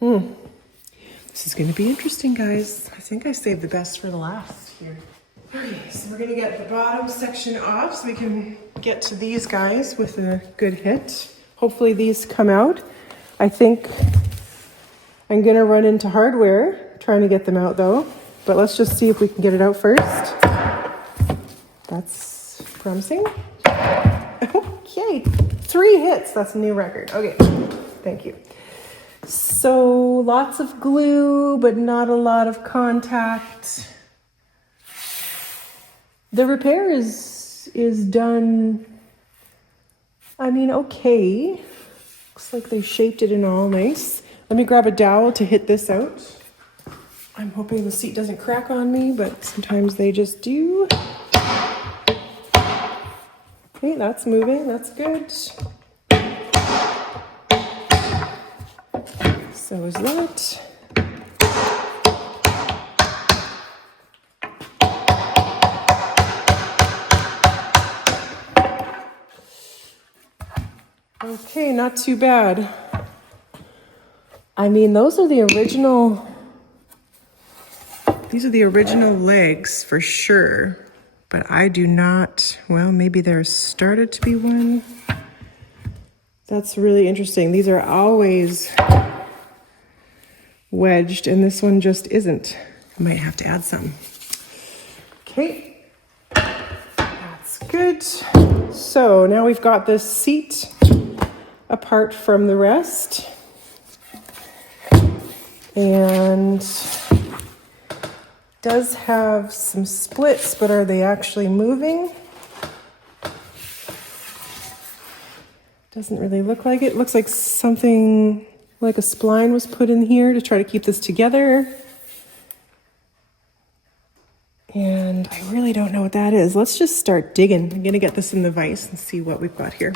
This is going to be interesting, guys. I think I saved the best for the last here. Okay, so we're going to get the bottom section off so we can get to these guys with a good hit. Hopefully these come out. I think I'm going to run into hardware trying to get them out though. But let's just see if we can get it out first. That's promising. Okay, 3 hits. That's a new record. Okay, thank you. So lots of glue, but not a lot of contact. The repair is done, I mean, okay. Looks like they shaped it in all nice. Let me grab a dowel to hit this out. I'm hoping the seat doesn't crack on me, but sometimes they just do. Okay, that's moving, that's good. So is that. Okay, not too bad. I mean, these are the original legs for sure, but I do not, well, maybe there started to be one. That's really interesting. These are always wedged and this one just isn't. I might have to add some. Okay, that's good. So now we've got this seat apart from the rest. And does have some splits, but are they actually moving? Doesn't really look like it. Looks like something like a spline was put in here to try to keep this together. And I really don't know what that is. Let's just start digging. I'm gonna get this in the vise and see what we've got here.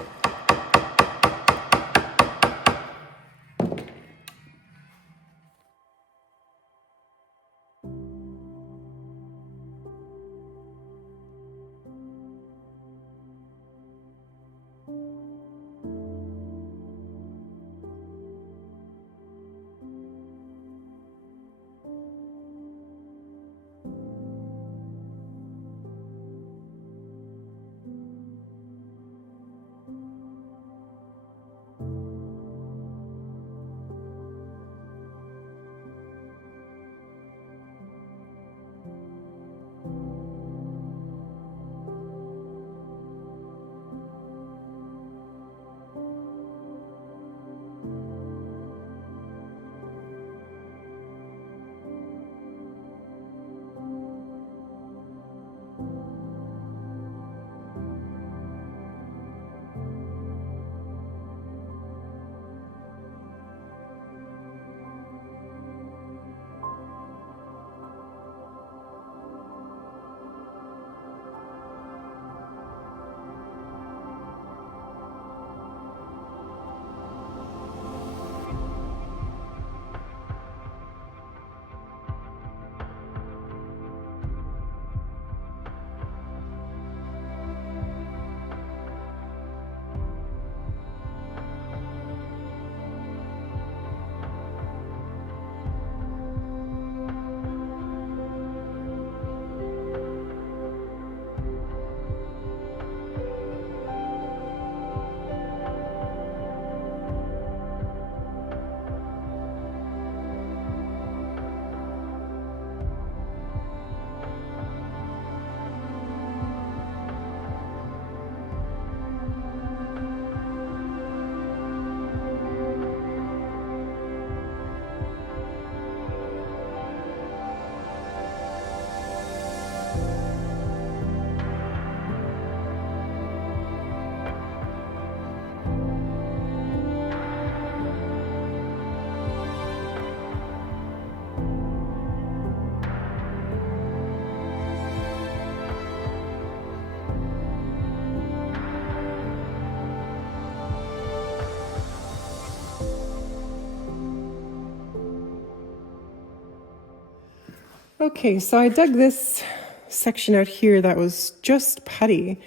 Okay, so I dug this section out here that was just putty.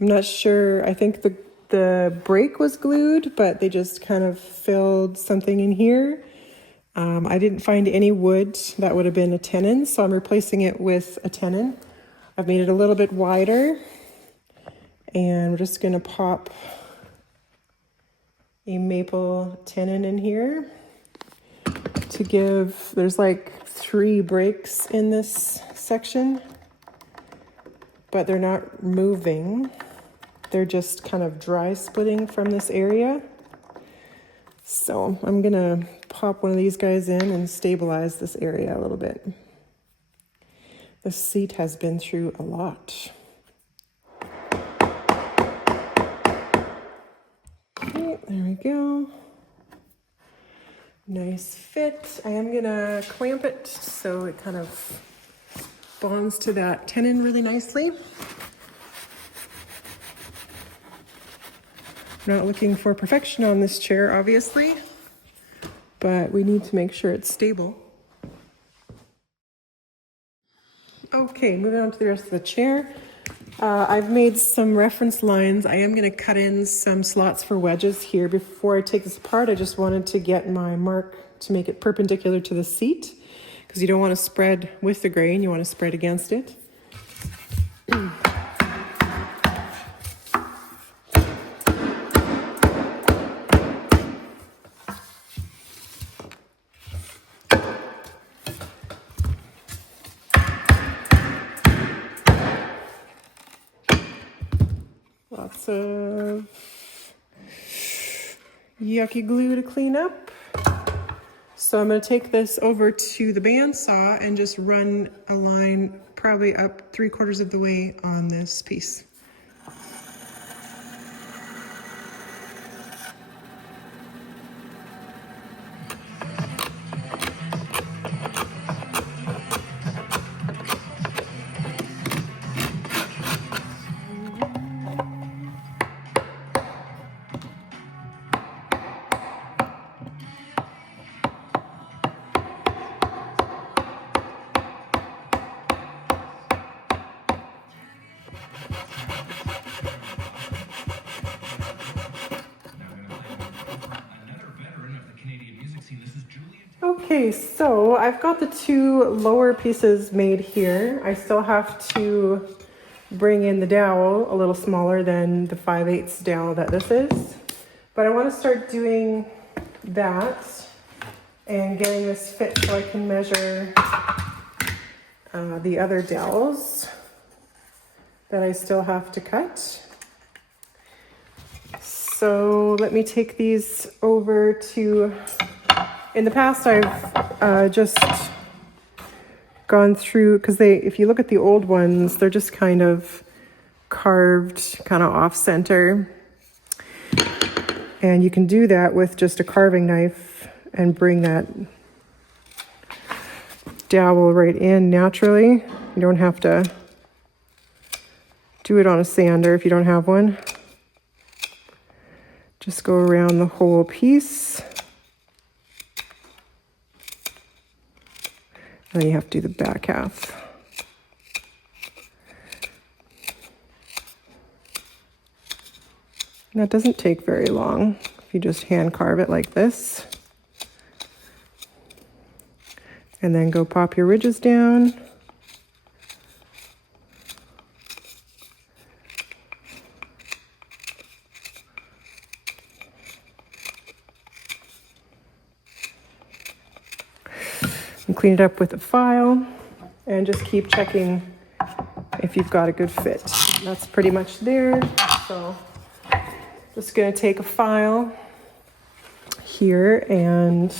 I'm not sure, I think the brake was glued, but they just kind of filled something in here. I didn't find any wood that would have been a tenon, so I'm replacing it with a tenon. I've made it a little bit wider, and we're just gonna pop a maple tenon in here to give, there's like 3 breaks in this section, but they're not moving. They're just kind of dry splitting from this area. So I'm gonna pop one of these guys in and stabilize this area a little bit. The seat has been through a lot. Okay, there we go. Nice fit. I am gonna clamp it so it kind of bonds to that tenon really nicely. I'm not looking for perfection on this chair, obviously, but we need to make sure it's stable. Okay, moving on to the rest of the chair. I've made some reference lines. I am going to cut in some slots for wedges here. Before I take this apart, I just wanted to get my mark to make it perpendicular to the seat, because you don't want to spread with the grain, you want to spread against it. Lots of yucky glue to clean up. So I'm going to take this over to the bandsaw and just run a line probably up 3/4 of the way on this piece. Okay, so I've got the 2 lower pieces made here. I still have to bring in the dowel a little smaller than the 5/8 dowel that this is. But I want to start doing that and getting this fit so I can measure the other dowels that I still have to cut. So let me take these over to, in the past I've just gone through, because if you look at the old ones, they're just kind of carved kind of off center. And you can do that with just a carving knife and bring that dowel right in naturally. You don't have to do it on a sander if you don't have one. Just go around the whole piece. And then you have to do the back half. And that doesn't take very long if you just hand carve it like this. And then go pop your ridges down. And clean it up with a file and just keep checking if you've got a good fit. That's pretty much there. So just gonna take a file here and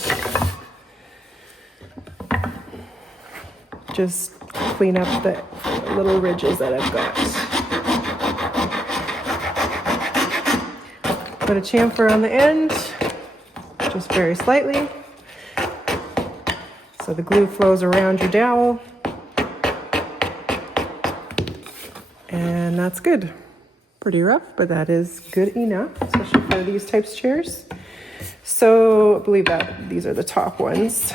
just clean up the little ridges that I've got. Put a chamfer on the end, just very slightly, so the glue flows around your dowel. And that's good. Pretty rough, but that is good enough, especially for these types of chairs. So I believe that these are the top ones.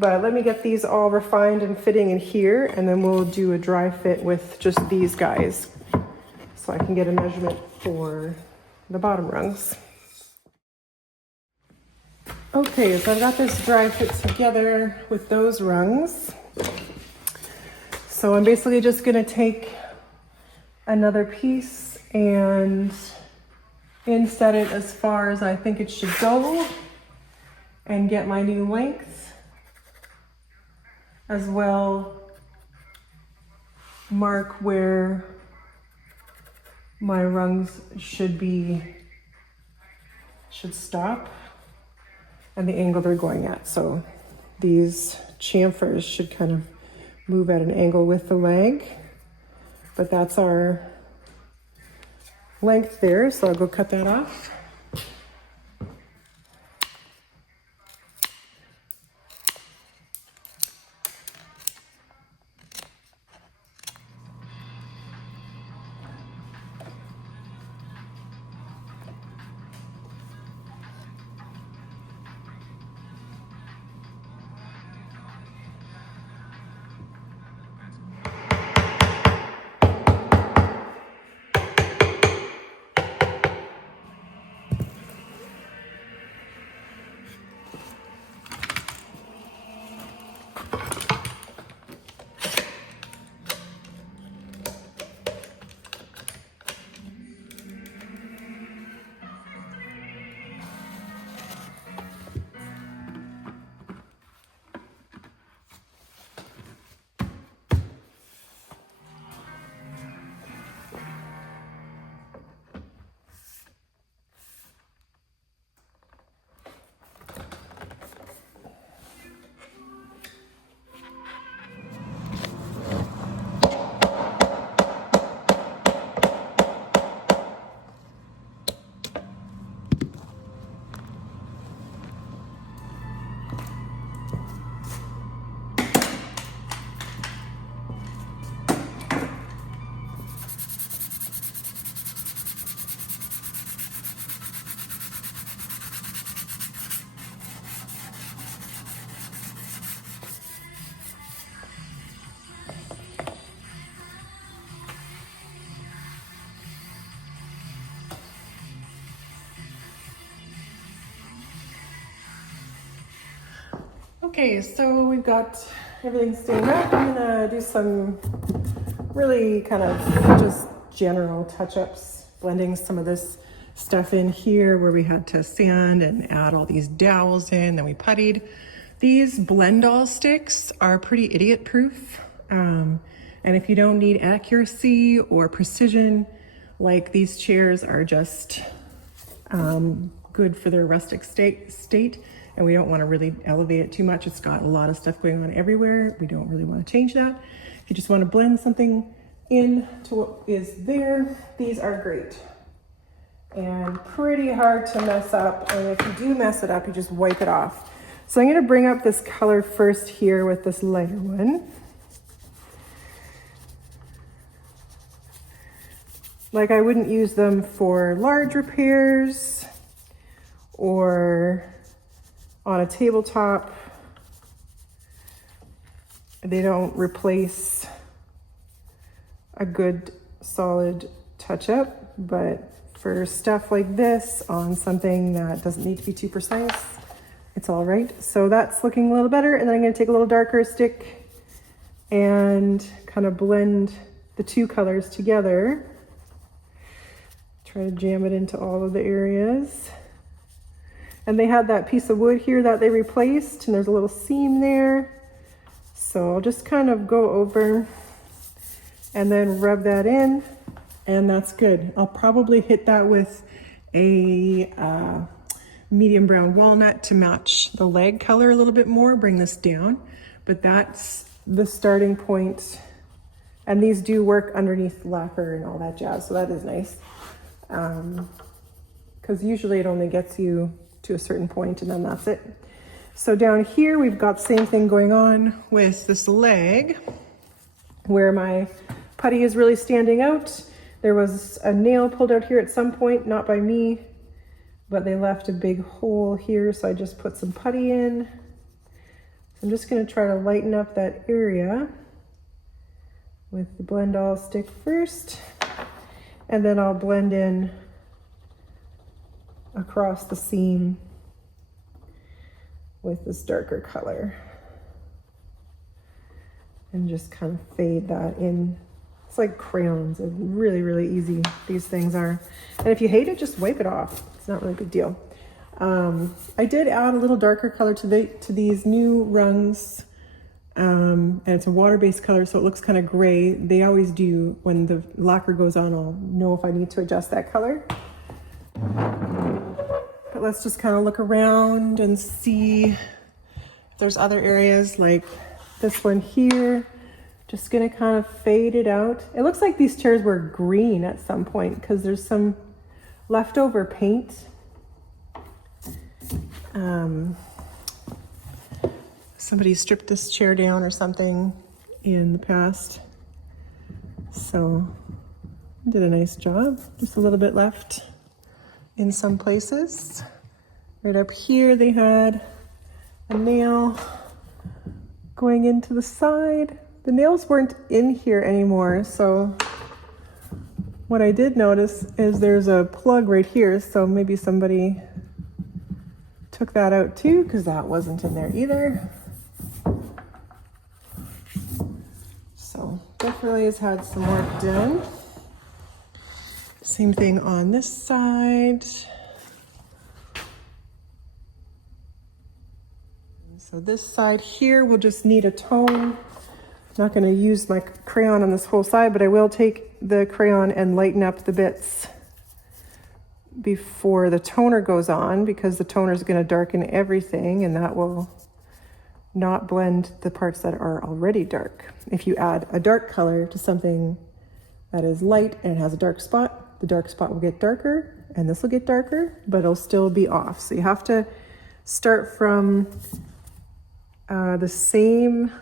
But let me get these all refined and fitting in here, and then we'll do a dry fit with just these guys, so I can get a measurement for the bottom rungs. Okay, so I've got this dry fit together with those rungs. So I'm basically just gonna take another piece and inset it as far as I think it should go and get my new length, as well mark where my rungs should stop and the angle they're going at. So these chamfers should kind of move at an angle with the leg, but that's our length there, so I'll go cut that off. Okay, so we've got everything stained up. I'm gonna do some really kind of just general touch-ups, blending some of this stuff in here where we had to sand and add all these dowels in, then we puttied. These blend all sticks are pretty idiot proof. And if you don't need accuracy or precision, like these chairs are just good for their rustic state, and we don't want to really elevate it too much. It's got a lot of stuff going on everywhere. We don't really want to change that. If you just want to blend something in to what is there, these are great and pretty hard to mess up. And if you do mess it up, you just wipe it off. So I'm going to bring up this color first here with this lighter one. Like, I wouldn't use them for large repairs or on a tabletop. They don't replace a good solid touch-up, but for stuff like this on something that doesn't need to be too precise, it's all right. So that's looking a little better. And then I'm going to take a little darker stick and kind of blend the two colors together. Try to jam it into all of the areas. And they had that piece of wood here that they replaced, and there's a little seam there. So I'll just kind of go over and then rub that in, and that's good. I'll probably hit that with a medium brown walnut to match the leg color a little bit more, bring this down. But that's the starting point. And these do work underneath lacquer and all that jazz, so that is nice. Because usually it only gets you to a certain point and then that's it. So down here we've got the same thing going on with this leg where my putty is really standing out. There was a nail pulled out here at some point, not by me, but they left a big hole here, so I just put some putty in. I'm just going to try to lighten up that area with the blend all stick first, and then I'll blend in across the seam with this darker color and just kind of fade that in. It's like crayons. It's really, really easy, these things are. And if you hate it, just wipe it off. It's not really a big deal. I did add a little darker color to these new rungs. And it's a water-based color, so it looks kind of gray. They always do. When the lacquer goes on, I'll know if I need to adjust that color. But let's just kind of look around and see if there's other areas like this one here. Just gonna kind of fade it out. It looks like these chairs were green at some point because there's some leftover paint. Somebody stripped this chair down or something in the past. So did a nice job. Just a little bit left in some places. Right up here they had a nail going into the side. The nails weren't in here anymore, so what I did notice is there's a plug right here, so maybe somebody took that out too, because that wasn't in there either. So definitely has had some work done. Same thing on this side. So this side here will just need a tone. I'm not going to use my crayon on this whole side, but I will take the crayon and lighten up the bits before the toner goes on, because the toner is going to darken everything and that will not blend the parts that are already dark. If you add a dark color to something that is light and has a dark spot, the dark spot will get darker and this will get darker, but it'll still be off. So you have to start from the same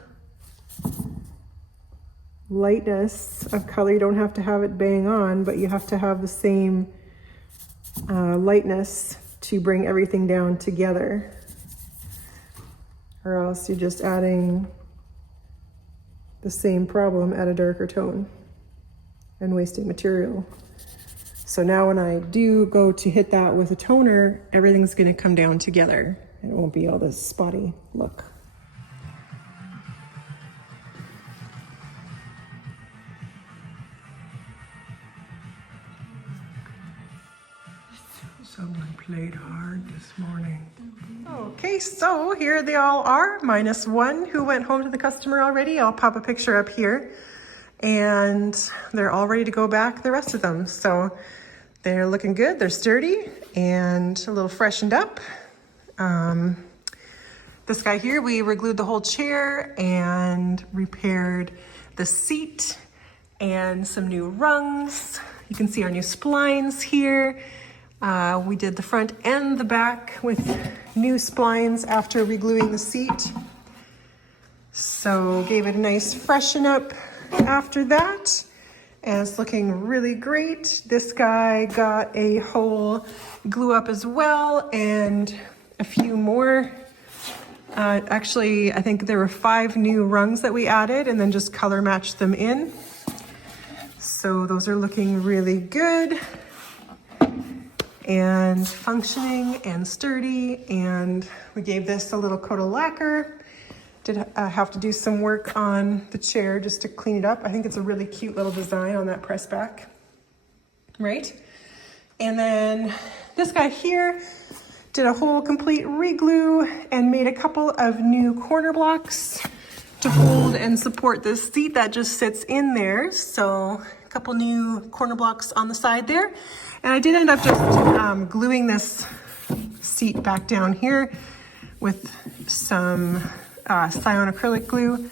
lightness of color. You don't have to have it bang on, but you have to have the same lightness to bring everything down together, or else you're just adding the same problem at a darker tone and wasting material. So now when I do go to hit that with a toner, everything's going to come down together and it won't be all this spotty look. Someone played hard this morning. Okay, so here they all are, minus one who went home to the customer already. I'll pop a picture up here. And they're all ready to go back, the rest of them. So they're looking good, they're sturdy and a little freshened up. This guy here, we reglued the whole chair and repaired the seat and some new rungs. You can see our new splines here. We did the front and the back with new splines after regluing the seat. So gave it a nice freshen up after that, and it's looking really great. This guy got a whole glue up as well and a few more. Actually, I think there were 5 new rungs that we added and then just color matched them in. So those are looking really good and functioning and sturdy. And we gave this a little coat of lacquer. Did have to do some work on the chair just to clean it up. I think it's a really cute little design on that press back, right? And then this guy here did a whole complete re-glue and made a couple of new corner blocks to hold and support this seat that just sits in there. So a couple new corner blocks on the side there. And I did end up just gluing this seat back down here with some Scion acrylic glue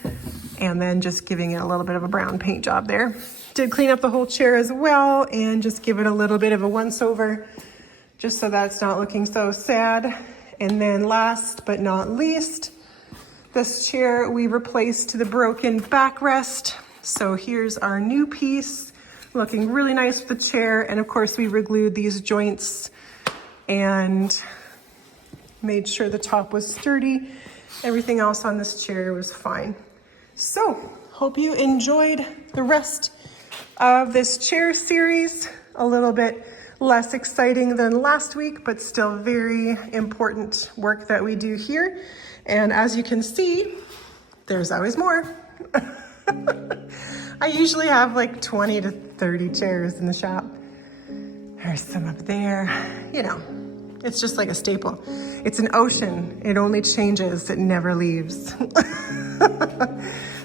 and then just giving it a little bit of a brown paint job there. Did clean up the whole chair as well and just give it a little bit of a once over just so that it's not looking so sad. And then last but not least, this chair we replaced the broken backrest. So here's our new piece, looking really nice with the chair. And of course we reglued these joints and made sure the top was sturdy. Everything else on this chair was fine. So, hope you enjoyed the rest of this chair series. A little bit less exciting than last week, but still very important work that we do here. And as you can see, there's always more. I usually have like 20 to 30 chairs in the shop. There's some up there. You know, it's just like a staple. It's an ocean. It only changes. It never leaves.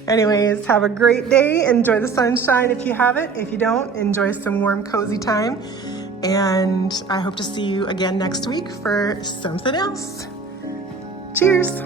Anyways, have a great day. Enjoy the sunshine if you have it. If you don't, enjoy some warm, cozy time. And I hope to see you again next week for something else. Cheers.